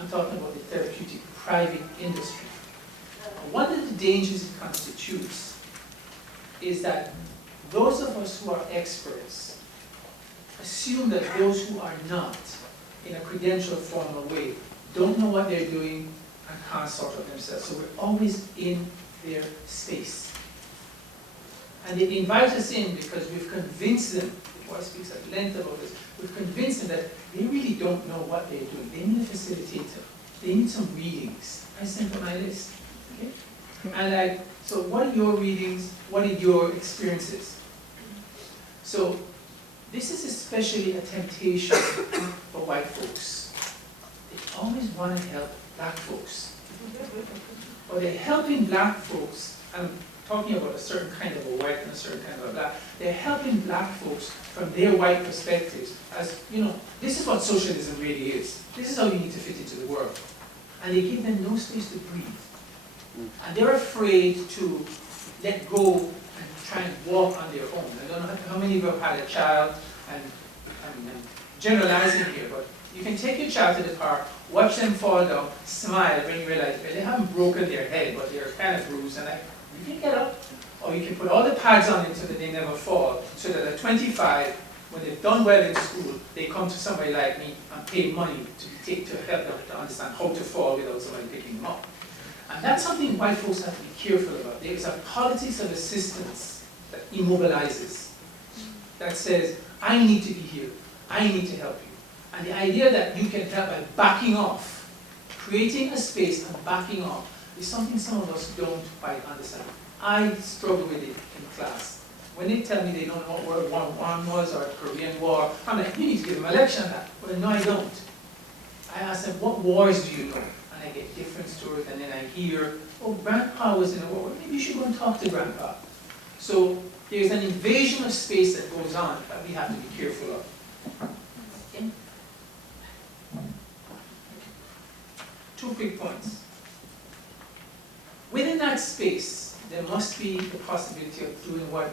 I'm talking about the therapeutic private industry. One of the dangers it constitutes is that those of us who are experts assume that those who are not, in a credential formal way, don't know what they're doing and can't sort of themselves. So we're always in their space. And they invite us in because we've convinced them, before I speak at length about this, we've convinced them that they really don't know what they're doing. They need a facilitator. They need some readings. I sent them my list. Okay? And so what are your readings? What are your experiences? So this is especially a temptation for white folks. They always want to help black folks. But they're helping black folks, I'm talking about a certain kind of a white and a certain kind of a black, they're helping black folks from their white perspectives. As you know, this is what socialism really is. This is how you need to fit into the world. And they give them no space to breathe. And they're afraid to let go and try and walk on their own. I don't know how many of you have had a child, and I'm generalizing here, but you can take your child to the park, watch them fall down, smile when you realize they haven't broken their head, but they're kind of bruised, and you can get up, or you can put all the pads on them so that they never fall, so that at 25, when they've done well in school, they come to somebody like me and pay money to help them to understand how to fall without somebody picking them up. And that's something white folks have to be careful about. There is a politics of assistance that immobilizes, that says, I need to be here, I need to help you. And the idea that you can help by backing off, creating a space and backing off, is something some of us don't quite understand. I struggle with it in class. When they tell me they don't know what World War I was or Korean War, I'm like, you need to give them a lecture on that. But no, I don't. I ask them, what wars do you know? And I get different stories, and then I hear, oh, Grandpa was in a war. Maybe you should go and talk to Grandpa. So there's an invasion of space that goes on that we have to be careful of. Okay? 2 quick points. that space, there must be the possibility of doing what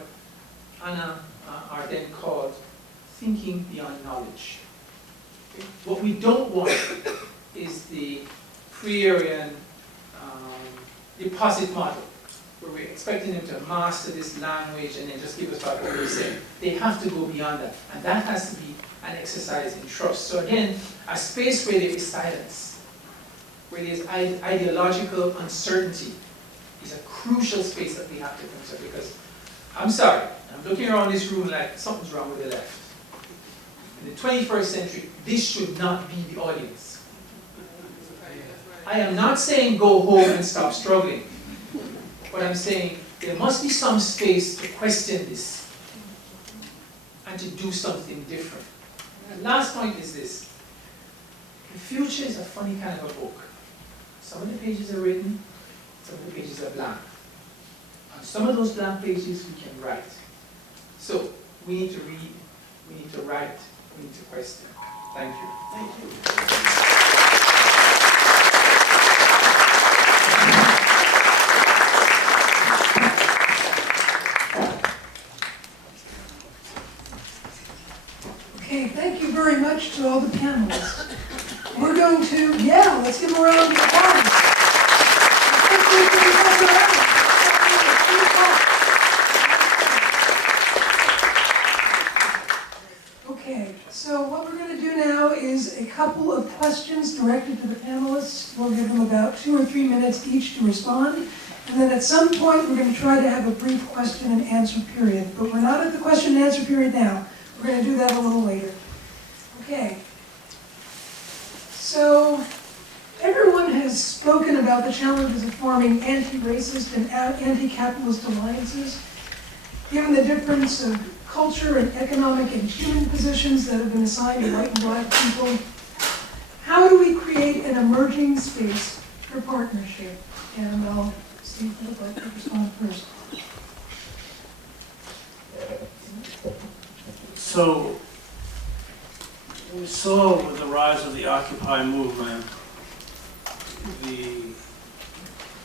Anna Ardern called thinking beyond knowledge. Okay? What we don't want is the pre-Aryan deposit model, where we're expecting them to master this language and then just give us back what we're saying. They have to go beyond that, and that has to be an exercise in trust. So again, a space where there is silence, where there is ideological uncertainty, is a crucial space that we have to consider, because I'm sorry, I'm looking around this room like something's wrong with the left. In the 21st century, this should not be the audience. I am not saying go home and stop struggling, but I'm saying there must be some space to question this and to do something different. And the last point is this. The future is a funny kind of a book. Some of the pages are written, some of the pages are blank. On some of those blank pages we can write. So we need to read, we need to write, we need to question. Thank you. Thank you. Okay, thank you very much to all the panelists. We're going to, let's give them a round of applause. Okay, so what we're going to do now is a couple of questions directed to the panelists. We'll give them about 2 or 3 minutes each to respond. And then at some point, we're going to try to have a brief question and answer period. But we're not at the question and answer period now. We're going to do that a little later. Okay. So, everyone has spoken about the challenges of forming anti-racist and anti-capitalist alliances, given the difference of culture and economic and human positions that have been assigned to white and black people. How do we create an emerging space for partnership? And I'll see if I'd like to respond first. So, we saw with the rise of the Occupy movement, the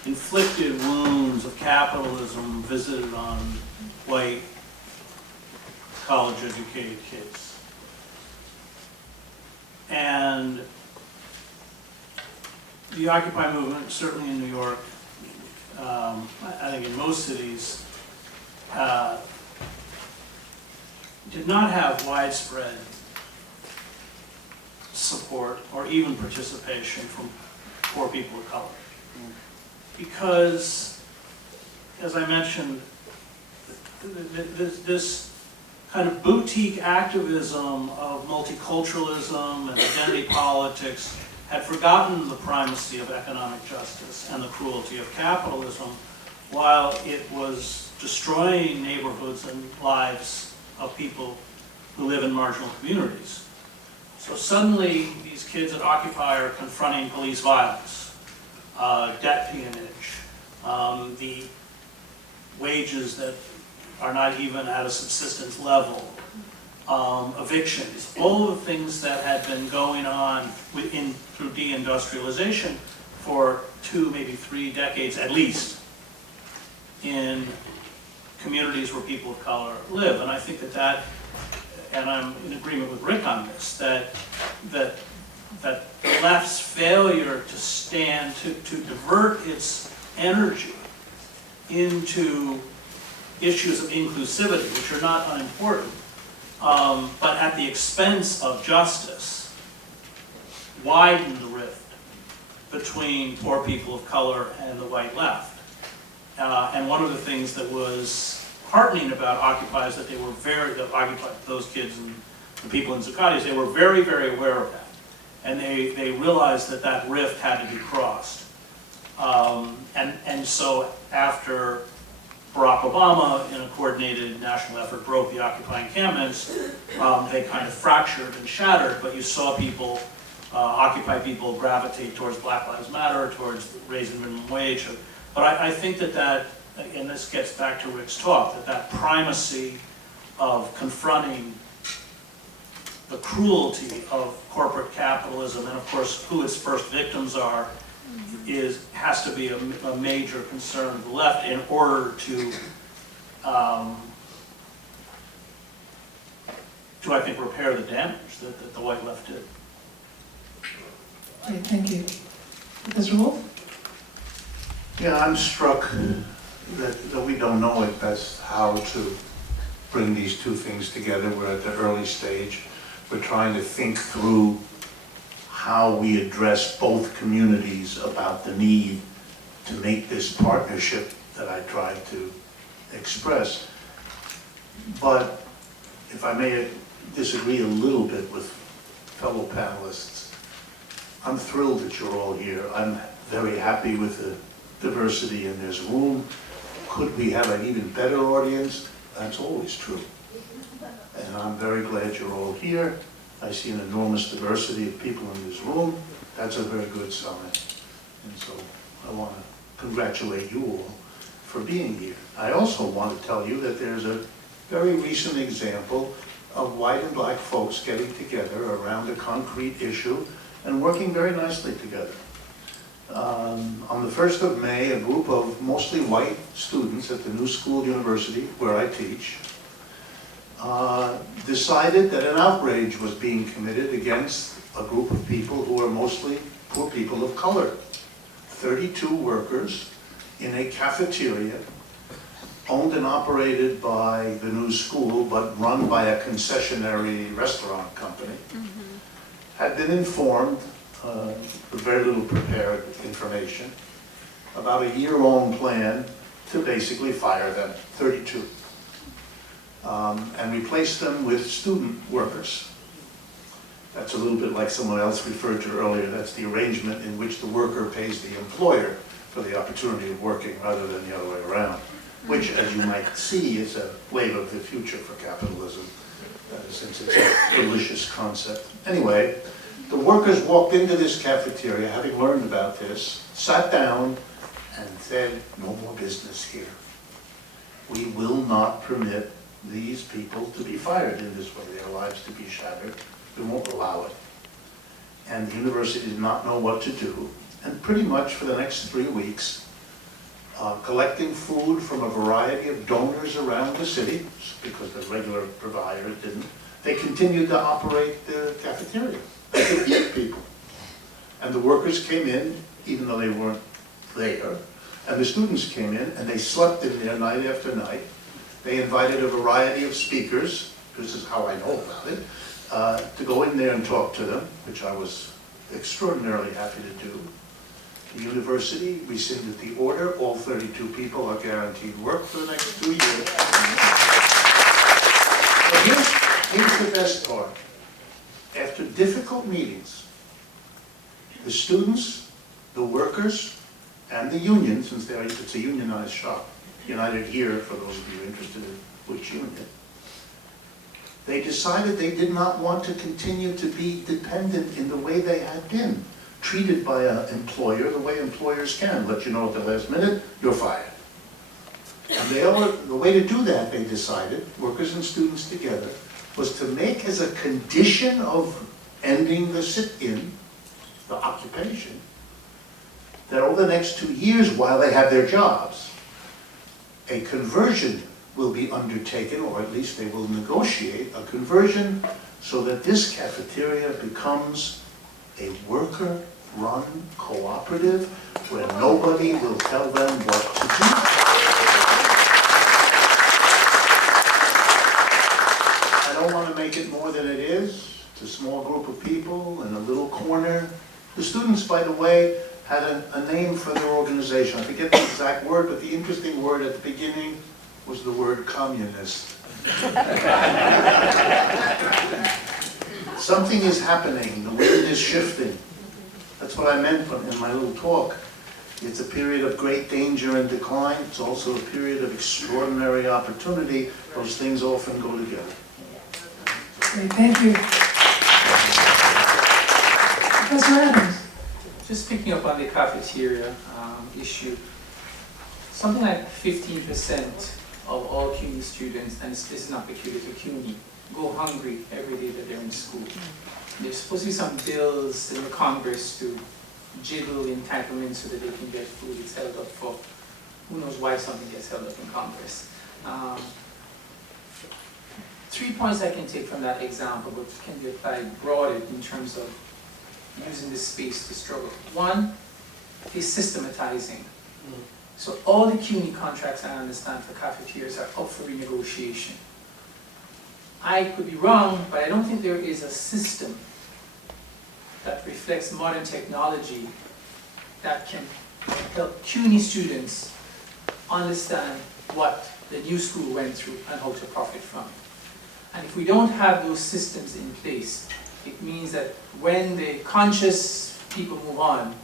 inflicted wounds of capitalism visited on white, college-educated kids. And the Occupy movement, certainly in New York, I think in most cities, did not have widespread support or even participation from poor people of color. Because, as I mentioned, this kind of boutique activism of multiculturalism and identity politics had forgotten the primacy of economic justice and the cruelty of capitalism, while it was destroying neighborhoods and lives of people who live in marginal communities. So suddenly, these kids at Occupy are confronting police violence, debt peonage, the wages that are not even at a subsistence level, evictions, all of the things that had been going on through deindustrialization for 2, maybe 3 decades at least in communities where people of color live. And I think that, and I'm in agreement with Rick on this, that the left's failure to stand, to divert its energy into issues of inclusivity, which are not unimportant, but at the expense of justice, widened the rift between poor people of color and the white left. And one of the things that was heartening about Occupy is that they were those kids and the people in Zuccotti, they were very, very aware of that. And they realized that that rift had to be crossed. And so after Barack Obama, in a coordinated national effort, broke the Occupy encampments, they kind of fractured and shattered, but you saw people, Occupy people gravitate towards Black Lives Matter, towards raising minimum wage. But I think that, and this gets back to Rick's talk, that primacy of confronting the cruelty of corporate capitalism, and of course who its first victims are, has to be a major concern of the left in order to I think, repair the damage that the white left did. Okay, thank you. Professor Wolff? Yeah, I'm struck that we don't know at best how to bring these two things together. We're at the early stage. We're trying to think through how we address both communities about the need to make this partnership that I tried to express. But if I may disagree a little bit with fellow panelists, I'm thrilled that you're all here. I'm very happy with the diversity in this room. Could we have an even better audience? That's always true. And I'm very glad you're all here. I see an enormous diversity of people in this room. That's a very good sign. And so I want to congratulate you all for being here. I also want to tell you that there's a very recent example of white and black folks getting together around a concrete issue and working very nicely together. On the 1st of May, a group of mostly white students at the New School University, where I teach, decided that an outrage was being committed against a group of people who are mostly poor people of color. 32 workers in a cafeteria owned and operated by the New School, but run by a concessionary restaurant company, had been informed, with very little prepared information, about a year-long plan to basically fire them, 32, and replace them with student workers. That's a little bit like someone else referred to earlier. That's the arrangement in which the worker pays the employer for the opportunity of working rather than the other way around, which, as you might see, is a wave of the future for capitalism, since it's a delicious concept. Anyway, the workers walked into this cafeteria, having learned about this, sat down, and said, no more business here. We will not permit these people to be fired in this way, their lives to be shattered. We won't allow it. And the university did not know what to do. And pretty much for the next 3 weeks, collecting food from a variety of donors around the city, because the regular providers didn't, they continued to operate the cafeteria. They could feed people. And the workers came in, even though they weren't there, and the students came in, and they slept in there night after night. They invited a variety of speakers, this is how I know about it, to go in there and talk to them, which I was extraordinarily happy to do. The university rescinded the order. All 32 people are guaranteed work for the next 2 years. But here's the best part. After difficult meetings, the students, the workers, and the union, since it's a unionized shop, United here, for those of you interested in which union, they decided they did not want to continue to be dependent in the way they had been, treated by an employer the way employers can, let you know at the last minute, you're fired. And the way to do that, they decided, workers and students together, was to make as a condition of ending the sit-in, the occupation, that over the next 2 years, while they have their jobs, a conversion will be undertaken, or at least they will negotiate a conversion so that this cafeteria becomes a worker-run cooperative where nobody will tell them what to do. I don't want to make it more than it is. It's a small group of people in a little corner. The students, by the way, had a name for their organization. I forget the exact word, but the interesting word at the beginning was the word communist. Something is happening. The wind is shifting. That's what I meant in my little talk. It's a period of great danger and decline. It's also a period of extraordinary opportunity. Those things often go together. Great, thank you. Professor Adams. Just picking up on the cafeteria issue, something like 15% of all CUNY students, and this is not peculiar to CUNY, go hungry every day that they're in school. There's supposed to be some bills in the Congress to jiggle entitlement so that they can get food. It's held up for, who knows why something gets held up in Congress. 3 points I can take from that example, but can be applied broadly in terms of using this space to struggle. One is systematizing. So all the CUNY contracts I understand for cafeterias are up for renegotiation. I could be wrong, but I don't think there is a system that reflects modern technology that can help CUNY students understand what the new school went through and how to profit from it. And if we don't have those systems in place, it means that when the conscious people move on,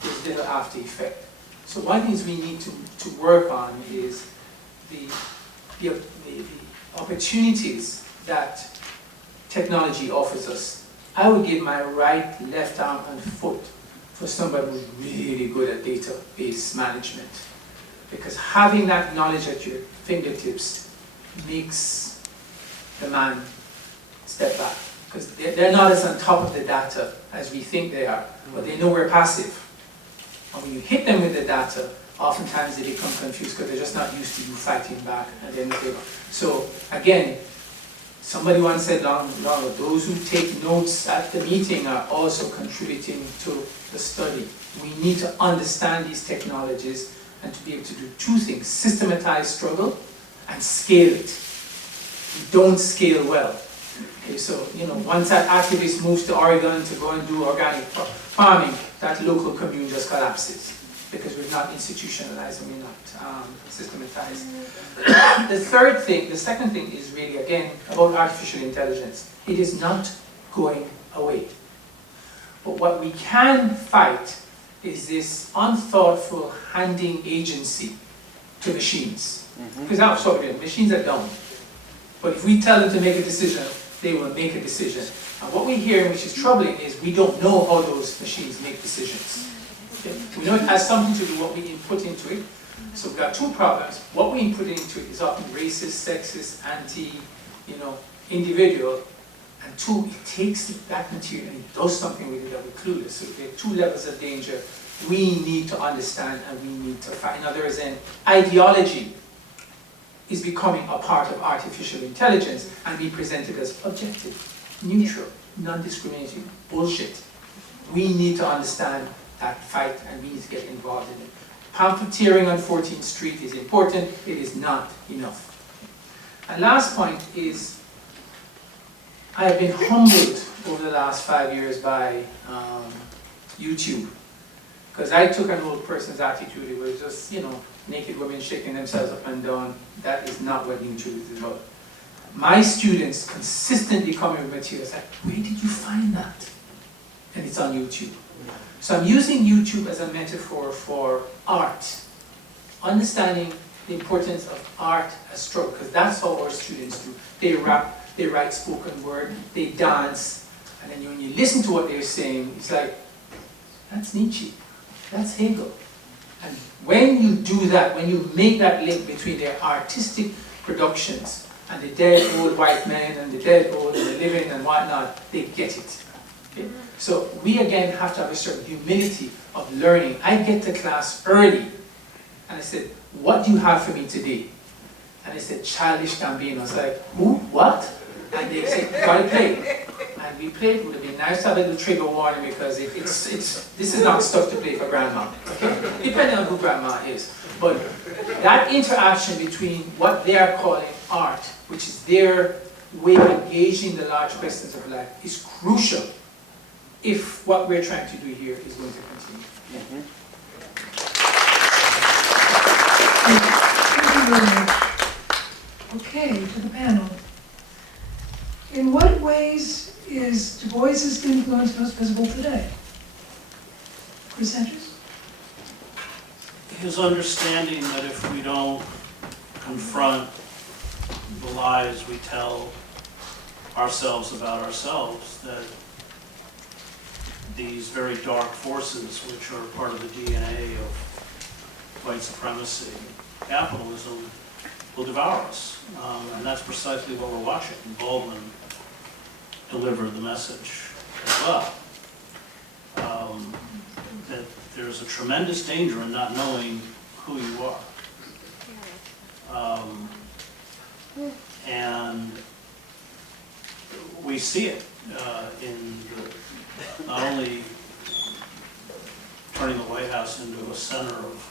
there's little after effect. So one of the things we need to work on is the opportunities that technology offers us. I would give my right, left arm, and foot for somebody who's really good at database management. Because having that knowledge at your fingertips makes the man step back. Because they're not as on top of the data as we think they are, but they know we're passive. And when you hit them with the data, oftentimes they become confused because they're just not used to you fighting back and then they. So again, somebody once said long ago, those who take notes at the meeting are also contributing to the study. We need to understand these technologies and to be able to do two things: systematize struggle and scale it. We don't scale well. Okay, so once that activist moves to Oregon to go and do organic farming, that local commune just collapses because we're not institutionalized and we're not systematized. The second thing is really, again, about artificial intelligence. It is not going away. But what we can fight is this unthoughtful handing agency to machines. Because that's what we're doing. Machines are dumb. But if we tell them to make a decision, they will make a decision. And what we hear, which is troubling, is we don't know how those machines make decisions. Okay? We know it has something to do with what we input into it. So we've got two problems. What we input into it is often racist, sexist, individual. And two, it takes that material and it does something with it that we're clueless. So there are two levels of danger we need to understand and we need to fight. In other words, an ideology is becoming a part of artificial intelligence and be presented as objective, neutral, non-discriminating bullshit. We need to understand that fight and we need to get involved in it. Pamphleteering on 14th Street is important, it is not enough. And last point is, I have been humbled over the last 5 years by YouTube. Because I took an old person's attitude, it was just, naked women shaking themselves up and down. That is not what YouTube is about. My students consistently come in with materials like, where did you find that? And it's on YouTube. So I'm using YouTube as a metaphor for art. Understanding the importance of art as struggle, because that's how our students do. They rap, they write spoken word, they dance, and then when you listen to what they're saying, it's like, that's Nietzsche, that's Hegel. And when you do that, when you make that link between their artistic productions and the dead old white men and the dead old and the living and whatnot, they get it. Okay? So we again have to have a certain humility of learning. I get to class early and I said, what do you have for me today? And they said, Childish Gambino. I was like, who? What? And they said, gotta play. And we played. It would have been nice to have a little trigger warning because this is not stuff to play for grandma. Okay? Depending on who grandma is. But that interaction between what they are calling art, which is their way of engaging the large questions of life, is crucial if what we're trying to do here is going to continue. Thank you very much. Okay, to the panel. In what ways is Du Bois's influence most visible today? Chris Hedges? His understanding that if we don't confront the lies we tell ourselves about ourselves, that these very dark forces, which are part of the DNA of white supremacy, capitalism, will devour us. And that's precisely what we're watching. Baldwin delivered the message as well. there's a tremendous danger in not knowing who you are. And we see it in not only turning the White House into a center of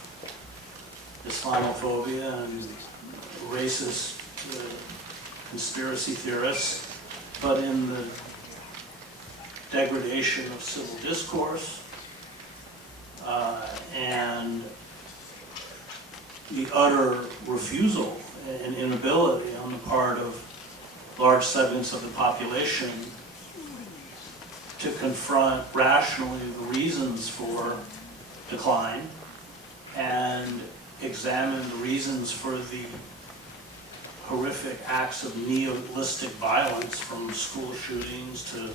Islamophobia and racist conspiracy theorists, but in the degradation of civil discourse and the utter refusal and inability on the part of large segments of the population to confront rationally the reasons for decline and examine the reasons for the horrific acts of nihilistic violence, from school shootings to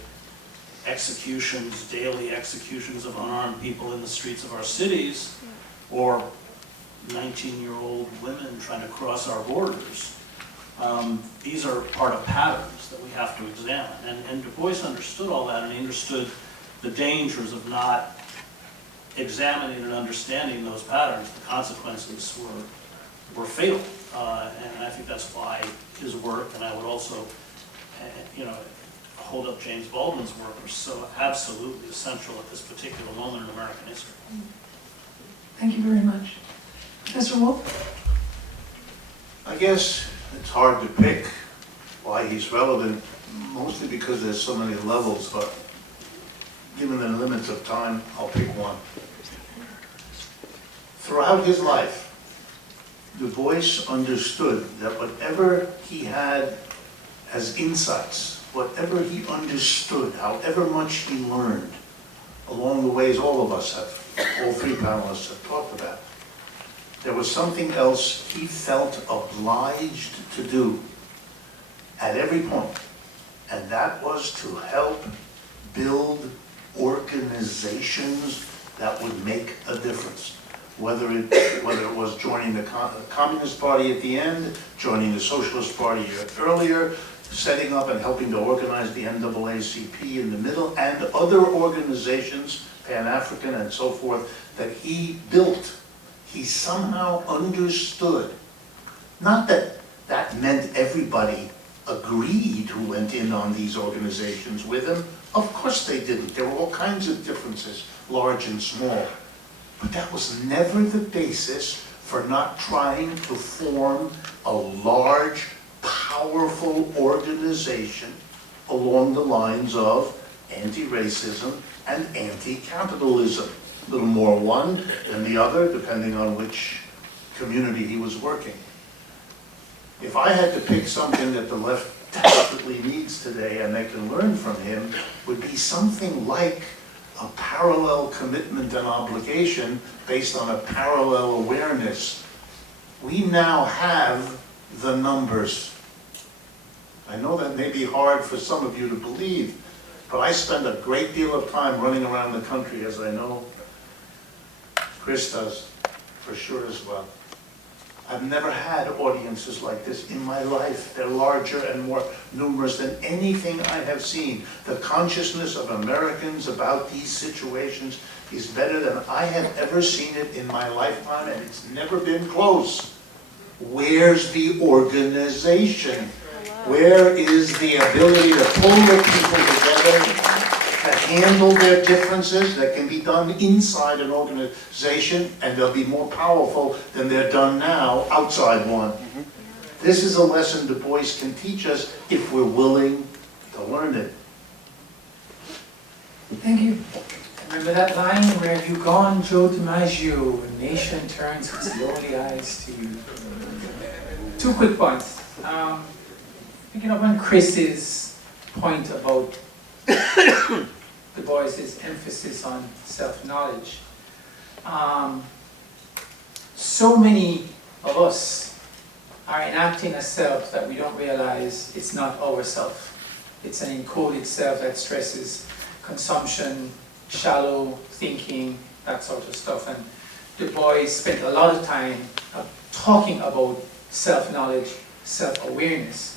executions, daily executions of unarmed people in the streets of our cities, or 19-year-old women trying to cross our borders. These are part of patterns that we have to examine. And Du Bois understood all that, and he understood the dangers of not examining and understanding those patterns. The consequences were fatal. And I think that's why his work, and I would also, hold up James Baldwin's work, are so absolutely essential at this particular moment in American history. Thank you very much. Professor Wolff? I guess it's hard to pick why he's relevant, mostly because there's so many levels, but given the limits of time, I'll pick one. Throughout his life, Du Bois understood that whatever he had as insights, whatever he understood, however much he learned, along the ways all of us have, all three panelists have talked about, there was something else he felt obliged to do at every point, and that was to help build organizations that would make a difference. Whether it was joining the Communist Party at the end, joining the Socialist Party earlier, setting up and helping to organize the NAACP in the middle, and other organizations, Pan-African and so forth, that he built. He somehow understood, not that that meant everybody agreed who went in on these organizations with him. Of course they didn't. There were all kinds of differences, large and small. But that was never the basis for not trying to form a large, powerful organization along the lines of anti-racism and anti-capitalism. A little more one than the other, depending on which community he was working. If I had to pick something that the left desperately needs today and they can learn from him, would be something like a parallel commitment and obligation based on a parallel awareness. We now have the numbers. I know that may be hard for some of you to believe, but I spend a great deal of time running around the country, as I know Chris does, for sure as well. I've never had audiences like this in my life. They're larger and more numerous than anything I have seen. The consciousness of Americans about these situations is better than I have ever seen it in my lifetime, and it's never been close. Where's the organization? Where is the ability to pull the people together, to handle their differences that can be done inside an organization, and they'll be more powerful than they're done now outside one. This is a lesson Du Bois can teach us if we're willing to learn it. Thank you. Remember that line, "Where have you gone, Joe DiMaggio? A nation turns its lowly eyes to you." Two quick points. Picking up on Chris's point about Du Bois's emphasis on self-knowledge. So many of us are enacting a self that we don't realize it's not our self. It's an encoded self that stresses consumption, shallow thinking, that sort of stuff. And Du Bois spent a lot of time talking about self-knowledge, self-awareness.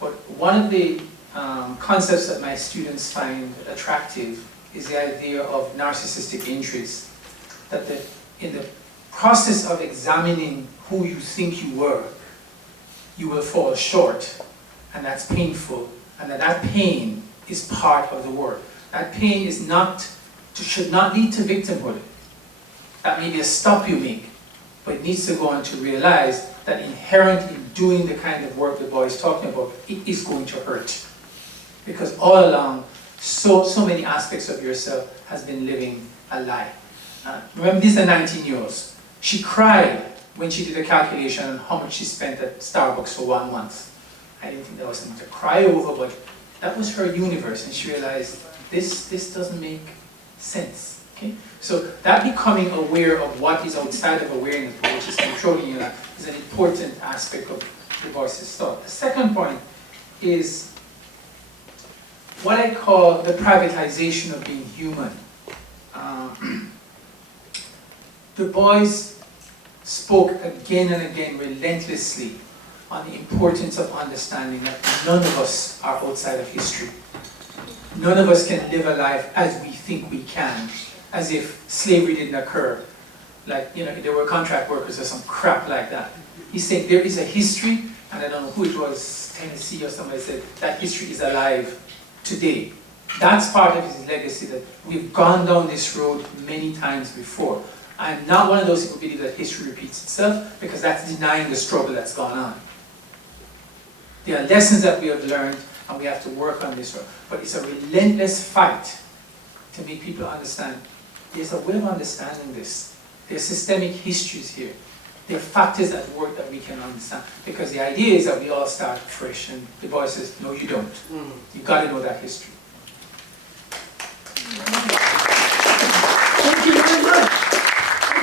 But one of the concepts that my students find attractive is the idea of narcissistic injuries. that in the process of examining who you think you were, you will fall short, and that's painful, and that pain is part of the work. That pain is should not lead to victimhood. That may be a stop you make, but it needs to go on to realize that inherent in doing the kind of work DuBois is talking about, it is going to hurt. Because all along, so many aspects of yourself has been living a lie. Remember, these are 19-year-olds. She cried when she did a calculation on how much she spent at Starbucks for 1 month. I didn't think that was something to cry over, but that was her universe, and she realized this doesn't make sense. Okay? So that becoming aware of what is outside of awareness, which is controlling your life, is an important aspect of DuBois' thought. The second point is what I call the privatization of being human. DuBois spoke again and again relentlessly on the importance of understanding that none of us are outside of history. None of us can live a life as we think we can, as if slavery didn't occur. Like, there were contract workers or some crap like that. He said there is a history, and I don't know who it was, Tennessee or somebody said, that history is alive today. That's part of his legacy, that we've gone down this road many times before. I'm not one of those who believe that history repeats itself, because that's denying the struggle that's gone on. There are lessons that we have learned, and we have to work on this road. But it's a relentless fight to make people understand there's a way of understanding this. There's systemic histories here. There are factors at work that we can understand. Because the idea is that we all start fresh, and DuBois says, no, you don't. You've got to know that history. Thank you very much.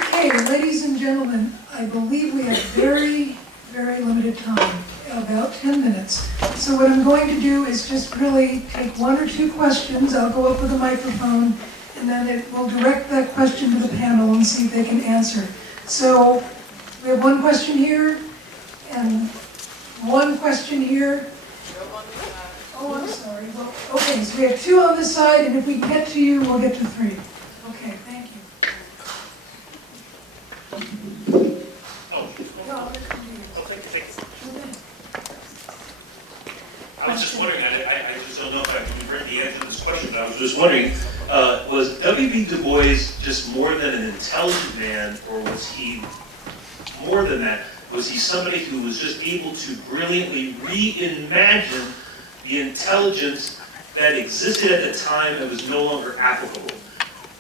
Okay, ladies and gentlemen, I believe we have very, very limited time, about 10 minutes. So what I'm going to do is just really take 1 or 2 questions. I'll go up with a microphone, and then it will direct that question to the panel and see if they can answer. So we have 1 question here, and 1 question here. Oh, I'm sorry. Well, okay, so we have 2 on this side, and if we get to you, we'll get to 3. Okay, thank you. Oh, No, I'll let you do thank you. it. I was just wondering, I just don't know if I've heard the answer to this question, but I was just wondering, was W.E.B DuBois just more than an intelligent man, or was he more than that? Was he somebody who was just able to brilliantly reimagine the intelligence that existed at the time that was no longer applicable?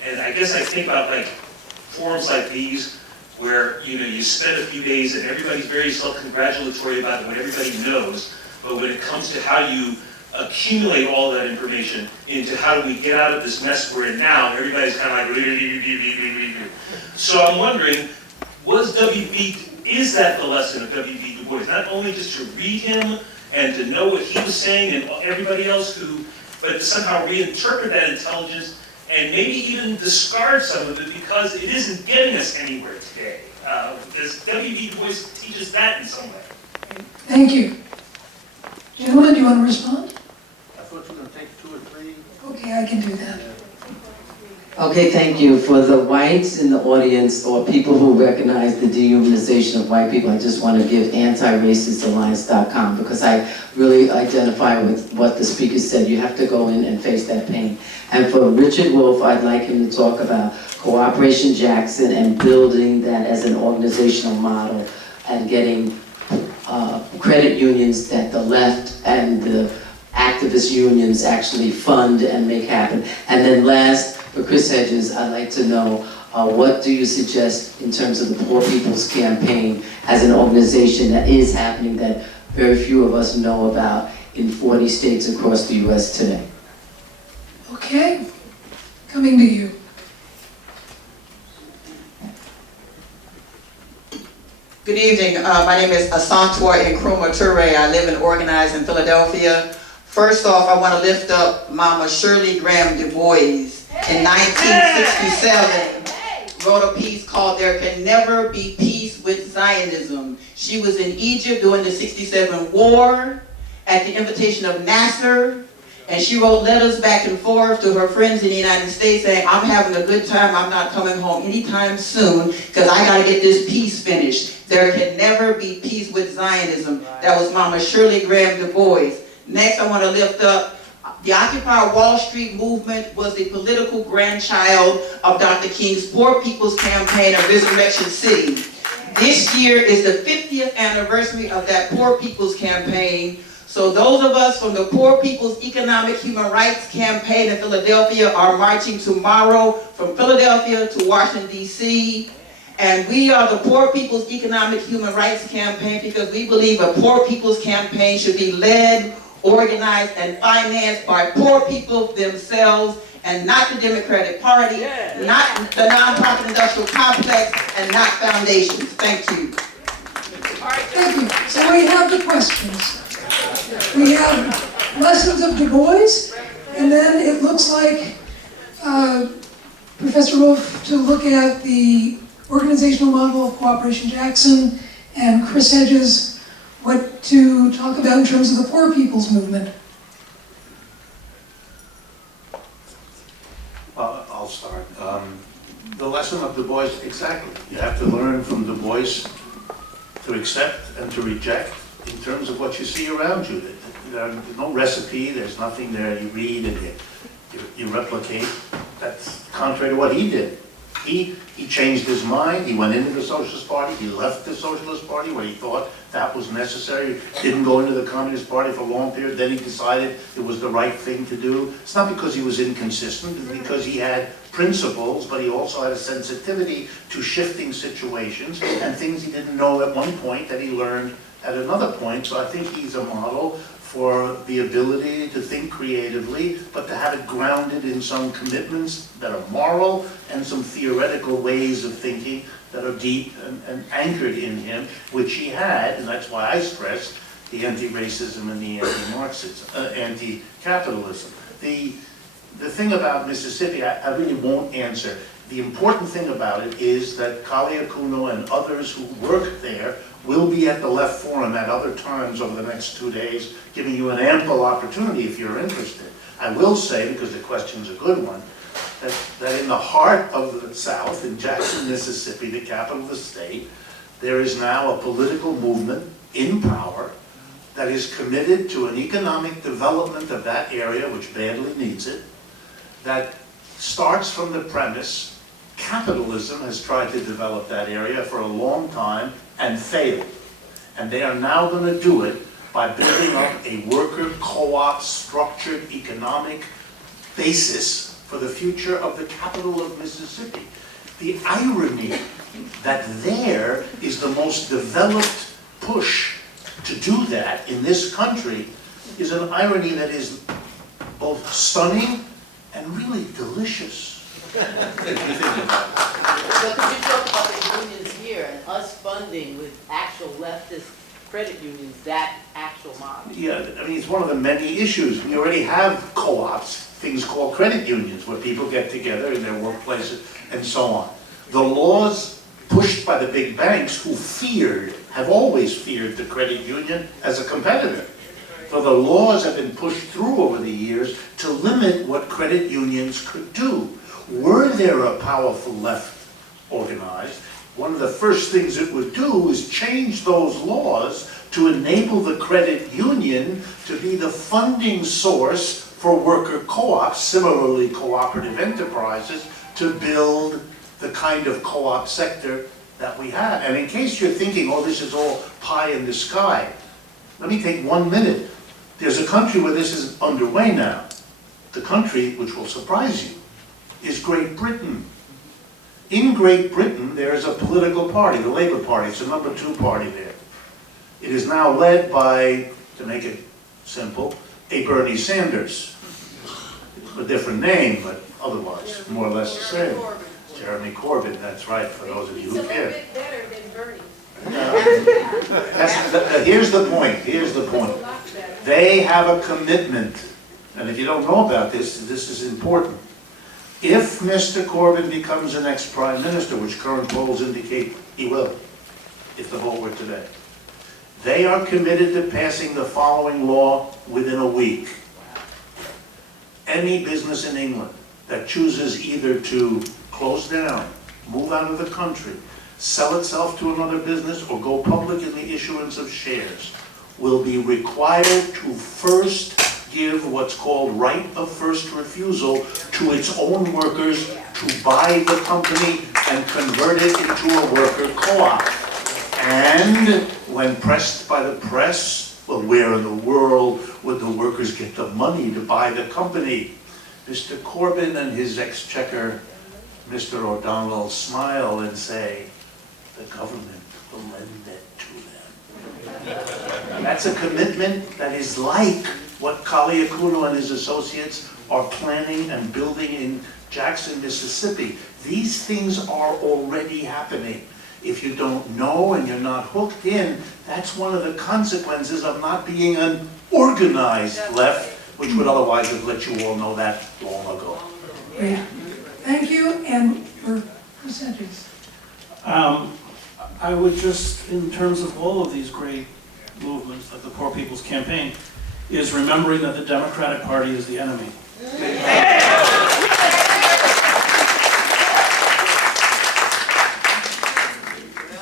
And I guess I think about like forums like these, where you spend a few days and everybody's very self-congratulatory about what everybody knows, but when it comes to how you accumulate all that information into how do we get out of this mess we're in now, everybody's kind of like, so I'm wondering, is that the lesson of W.E.B DuBois? Not only just to read him and to know what he was saying and everybody else but to somehow reinterpret that intelligence and maybe even discard some of it because it isn't getting us anywhere today. Does W.E.B DuBois teach us that in some way? Thank you. Gentlemen, do you want to respond? I thought you were going to take 2 or 3. Okay, I can do that. Okay, thank you. For the whites in the audience or people who recognize the dehumanization of white people, I just want to give anti-racist-alliance.com because I really identify with what the speaker said. You have to go in and face that pain. And for Richard Wolff, I'd like him to talk about Cooperation Jackson and building that as an organizational model and getting credit unions that the left and the activist unions actually fund and make happen. And then last, for Chris Hedges, I'd like to know what do you suggest in terms of the Poor People's Campaign as an organization that is happening that very few of us know about in 40 states across the U.S. today? Okay, coming to you. Good evening. My name is Asantua Nkrumah Toure. I live and organize in Philadelphia. First off, I want to lift up Mama Shirley Graham Du Bois. In 1967, wrote a piece called There Can Never Be Peace with Zionism. She was in Egypt during the 67 war at the invitation of Nasser, And she wrote letters back and forth to her friends in the United States saying, I'm having a good time, I'm not coming home anytime soon because I got to get this peace finished. There can never be peace with Zionism. That was Mama Shirley Graham Du Bois. Next, I want to lift up the Occupy Wall Street movement was the political grandchild of Dr. King's Poor People's Campaign of Resurrection City. This year is the 50th anniversary of that Poor People's Campaign. So those of us from the Poor People's Economic Human Rights Campaign in Philadelphia are marching tomorrow from Philadelphia to Washington, D.C. And we are the Poor People's Economic Human Rights Campaign because we believe a Poor People's Campaign should be led, organized, and financed by poor people themselves and not the Democratic Party, not the nonprofit industrial complex, and not foundations. Thank you. Thank you. So we have the questions. We have lessons of Du Bois, and then it looks like Professor Wolff to look at the organizational model of Cooperation Jackson, and Chris Hedges what to talk about in terms of the poor people's movement. Well, I'll start. The lesson of Du Bois, exactly. You have to learn from Du Bois to accept and to reject in terms of what you see around you. There's no recipe, there's nothing there. You read and you replicate. That's contrary to what he did. He changed his mind, he went into the Socialist Party, he left the Socialist Party where he thought that was necessary, didn't go into the Communist Party for a long period, then he decided it was the right thing to do. It's not because he was inconsistent, it's because he had principles, but he also had a sensitivity to shifting situations and things he didn't know at one point that he learned at another point. So I think he's a model for the ability to think creatively, but to have it grounded in some commitments that are moral and some theoretical ways of thinking that are deep and anchored in him, which he had, and that's why I stress the anti-racism and the anti-Marxism, anti-capitalism. The thing about Mississippi, I really won't answer. The important thing about it is that Kalia Kuno and others who work there will be at the Left Forum at other times over the next 2 days, giving you an ample opportunity if you're interested. I will say, because the question's a good one, that in the heart of the South, in Jackson, Mississippi, the capital of the state, there is now a political movement in power that is committed to an economic development of that area, which badly needs it, that starts from the premise capitalism has tried to develop that area for a long time and failed. And they are now going to do it by building up a worker co-op structured economic basis for the future of the capital of Mississippi. The irony that there is the most developed push to do that in this country is an irony that is both stunning and really delicious. If you think about it. So could you talk about the unions here and us funding with actual leftist credit unions, that actual model? Yeah, I mean, it's one of the many issues. We already have co-ops, things called credit unions, where people get together in their workplaces and so on. The laws pushed by the big banks who have always feared the credit union as a competitor. So the laws have been pushed through over the years to limit what credit unions could do. Were there a powerful left organized, one of the first things it would do is change those laws to enable the credit union to be the funding source for worker co-ops, similarly cooperative enterprises, to build the kind of co-op sector that we have. And in case you're thinking, oh, this is all pie in the sky, let me take 1 minute. There's a country where this is underway now. The country, which will surprise you, is Great Britain. In Great Britain, there is a political party, the Labour Party. It's the #2 party there. It is now led by, to make it simple, a Bernie Sanders. A different name, but otherwise, more or less the same. Jeremy Corbyn, that's right, for those of you who care. It's a little bit better than Bernie. Here's the point, here's the point. They have a commitment, and if you don't know about this, this is important. If Mr. Corbyn becomes the next prime minister, which current polls indicate he will, if the vote were today, they are committed to passing the following law within a week. any business in England that chooses either to close down, move out of the country, sell itself to another business, or go public in the issuance of shares, will be required to first give what's called right of first refusal to its own workers to buy the company and convert it into a worker co-op. And when pressed by the press, well, where in the world would the workers get the money to buy the company? Mr. Corbyn and his exchequer, Mr. O'Donnell, smile and say, the government will lend it to them. That's a commitment that is like what Kali Akuno and his associates are planning and building in Jackson, Mississippi. These things are already happening. If you don't know and you're not hooked in, that's one of the consequences of not being an organized left, which would otherwise have let you all know that long ago. Great. Thank you, and for percentages. I would just, in terms of all of these great movements, like the Poor People's Campaign, is remembering that the Democratic Party is the enemy.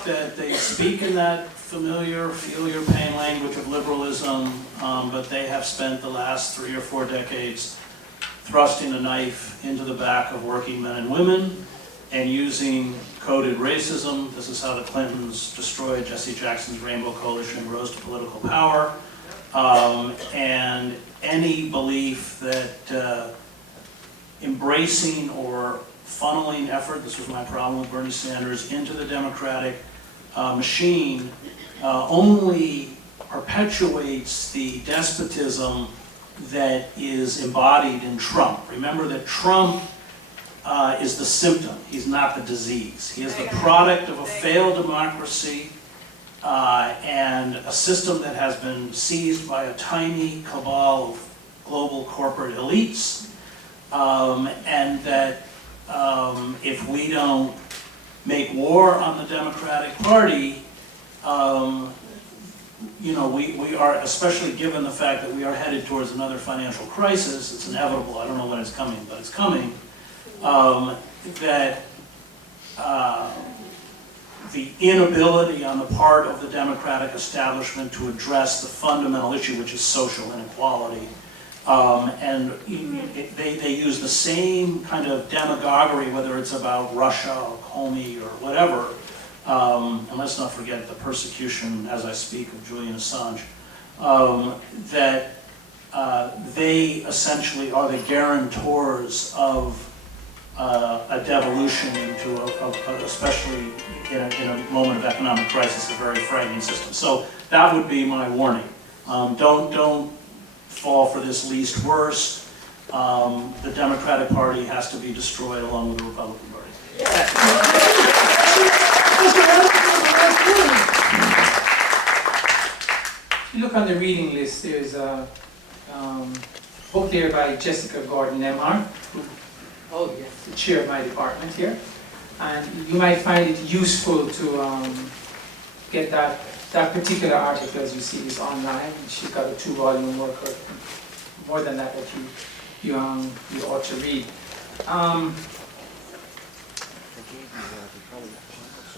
That they speak in that familiar, feel your pain language of liberalism, but they have spent the last 3 or 4 decades thrusting a knife into the back of working men and women and using coded racism. This is how the Clintons destroyed Jesse Jackson's Rainbow Coalition and rose to political power. And any belief that embracing or funneling effort, this was my problem with Bernie Sanders, into the Democratic machine only perpetuates the despotism that is embodied in Trump. Remember that Trump is the symptom, he's not the disease. He is the product of a failed democracy and a system that has been seized by a tiny cabal of global corporate elites, and that if we don't make war on the Democratic Party, you know, we are, especially given the fact that we are headed towards another financial crisis, it's inevitable, I don't know when it's coming, but it's coming, that the inability on the part of the Democratic establishment to address the fundamental issue, which is social inequality, and they use the same kind of demagoguery, whether it's about Russia or Comey or whatever, and let's not forget the persecution, as I speak, of Julian Assange, that they essentially are the guarantors of a devolution into, especially in a moment of economic crisis, a very frightening system. So that would be my warning. Don't fall for this least worst. The Democratic Party has to be destroyed along with the Republican Party. If you look on the reading list, there's a book there by Jessica Gordon-Lemar, the chair of my department here. And you might find it useful to get that particular article, as you see, is online. She's got a 2-volume work, or more than that you ought to read.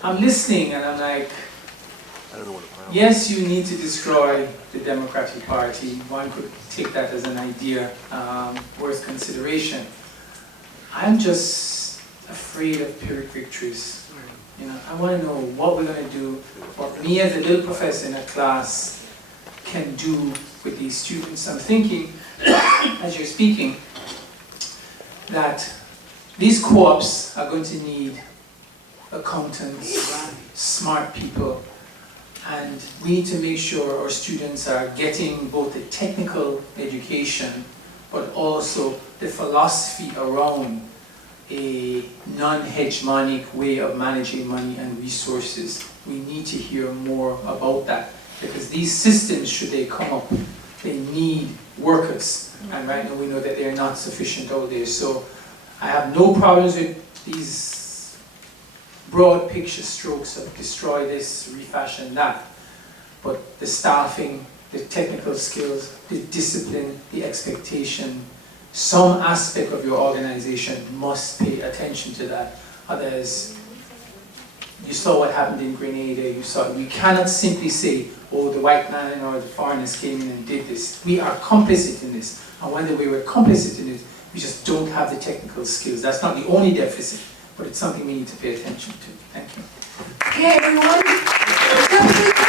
I'm listening and I'm like, yes, you need to destroy the Democratic Party. One could take that as an idea worth consideration. I'm just afraid of Pyrrhic victories. You know, I want to know what we're going to do, what me as a little professor in a class can do with these students. I'm thinking, as you're speaking, that these co-ops are going to need accountants, smart people, and we need to make sure our students are getting both the technical education, but also the philosophy around a non-hegemonic way of managing money and resources. We need to hear more about that, because these systems, should they come up, they need workers, and right now we know that they're not sufficient out there. So I have no problems with these broad picture strokes of destroy this, refashion that, but the staffing, the technical skills, the discipline, the expectation some aspect of your organization must pay attention to that. Others, you saw what happened in Grenada, you cannot simply say, oh, the white man or the foreigners came in and did this. We are complicit in this. And when we were complicit in it, we just don't have the technical skills. That's not the only deficit, but it's something we need to pay attention to. Thank you. Okay, everyone.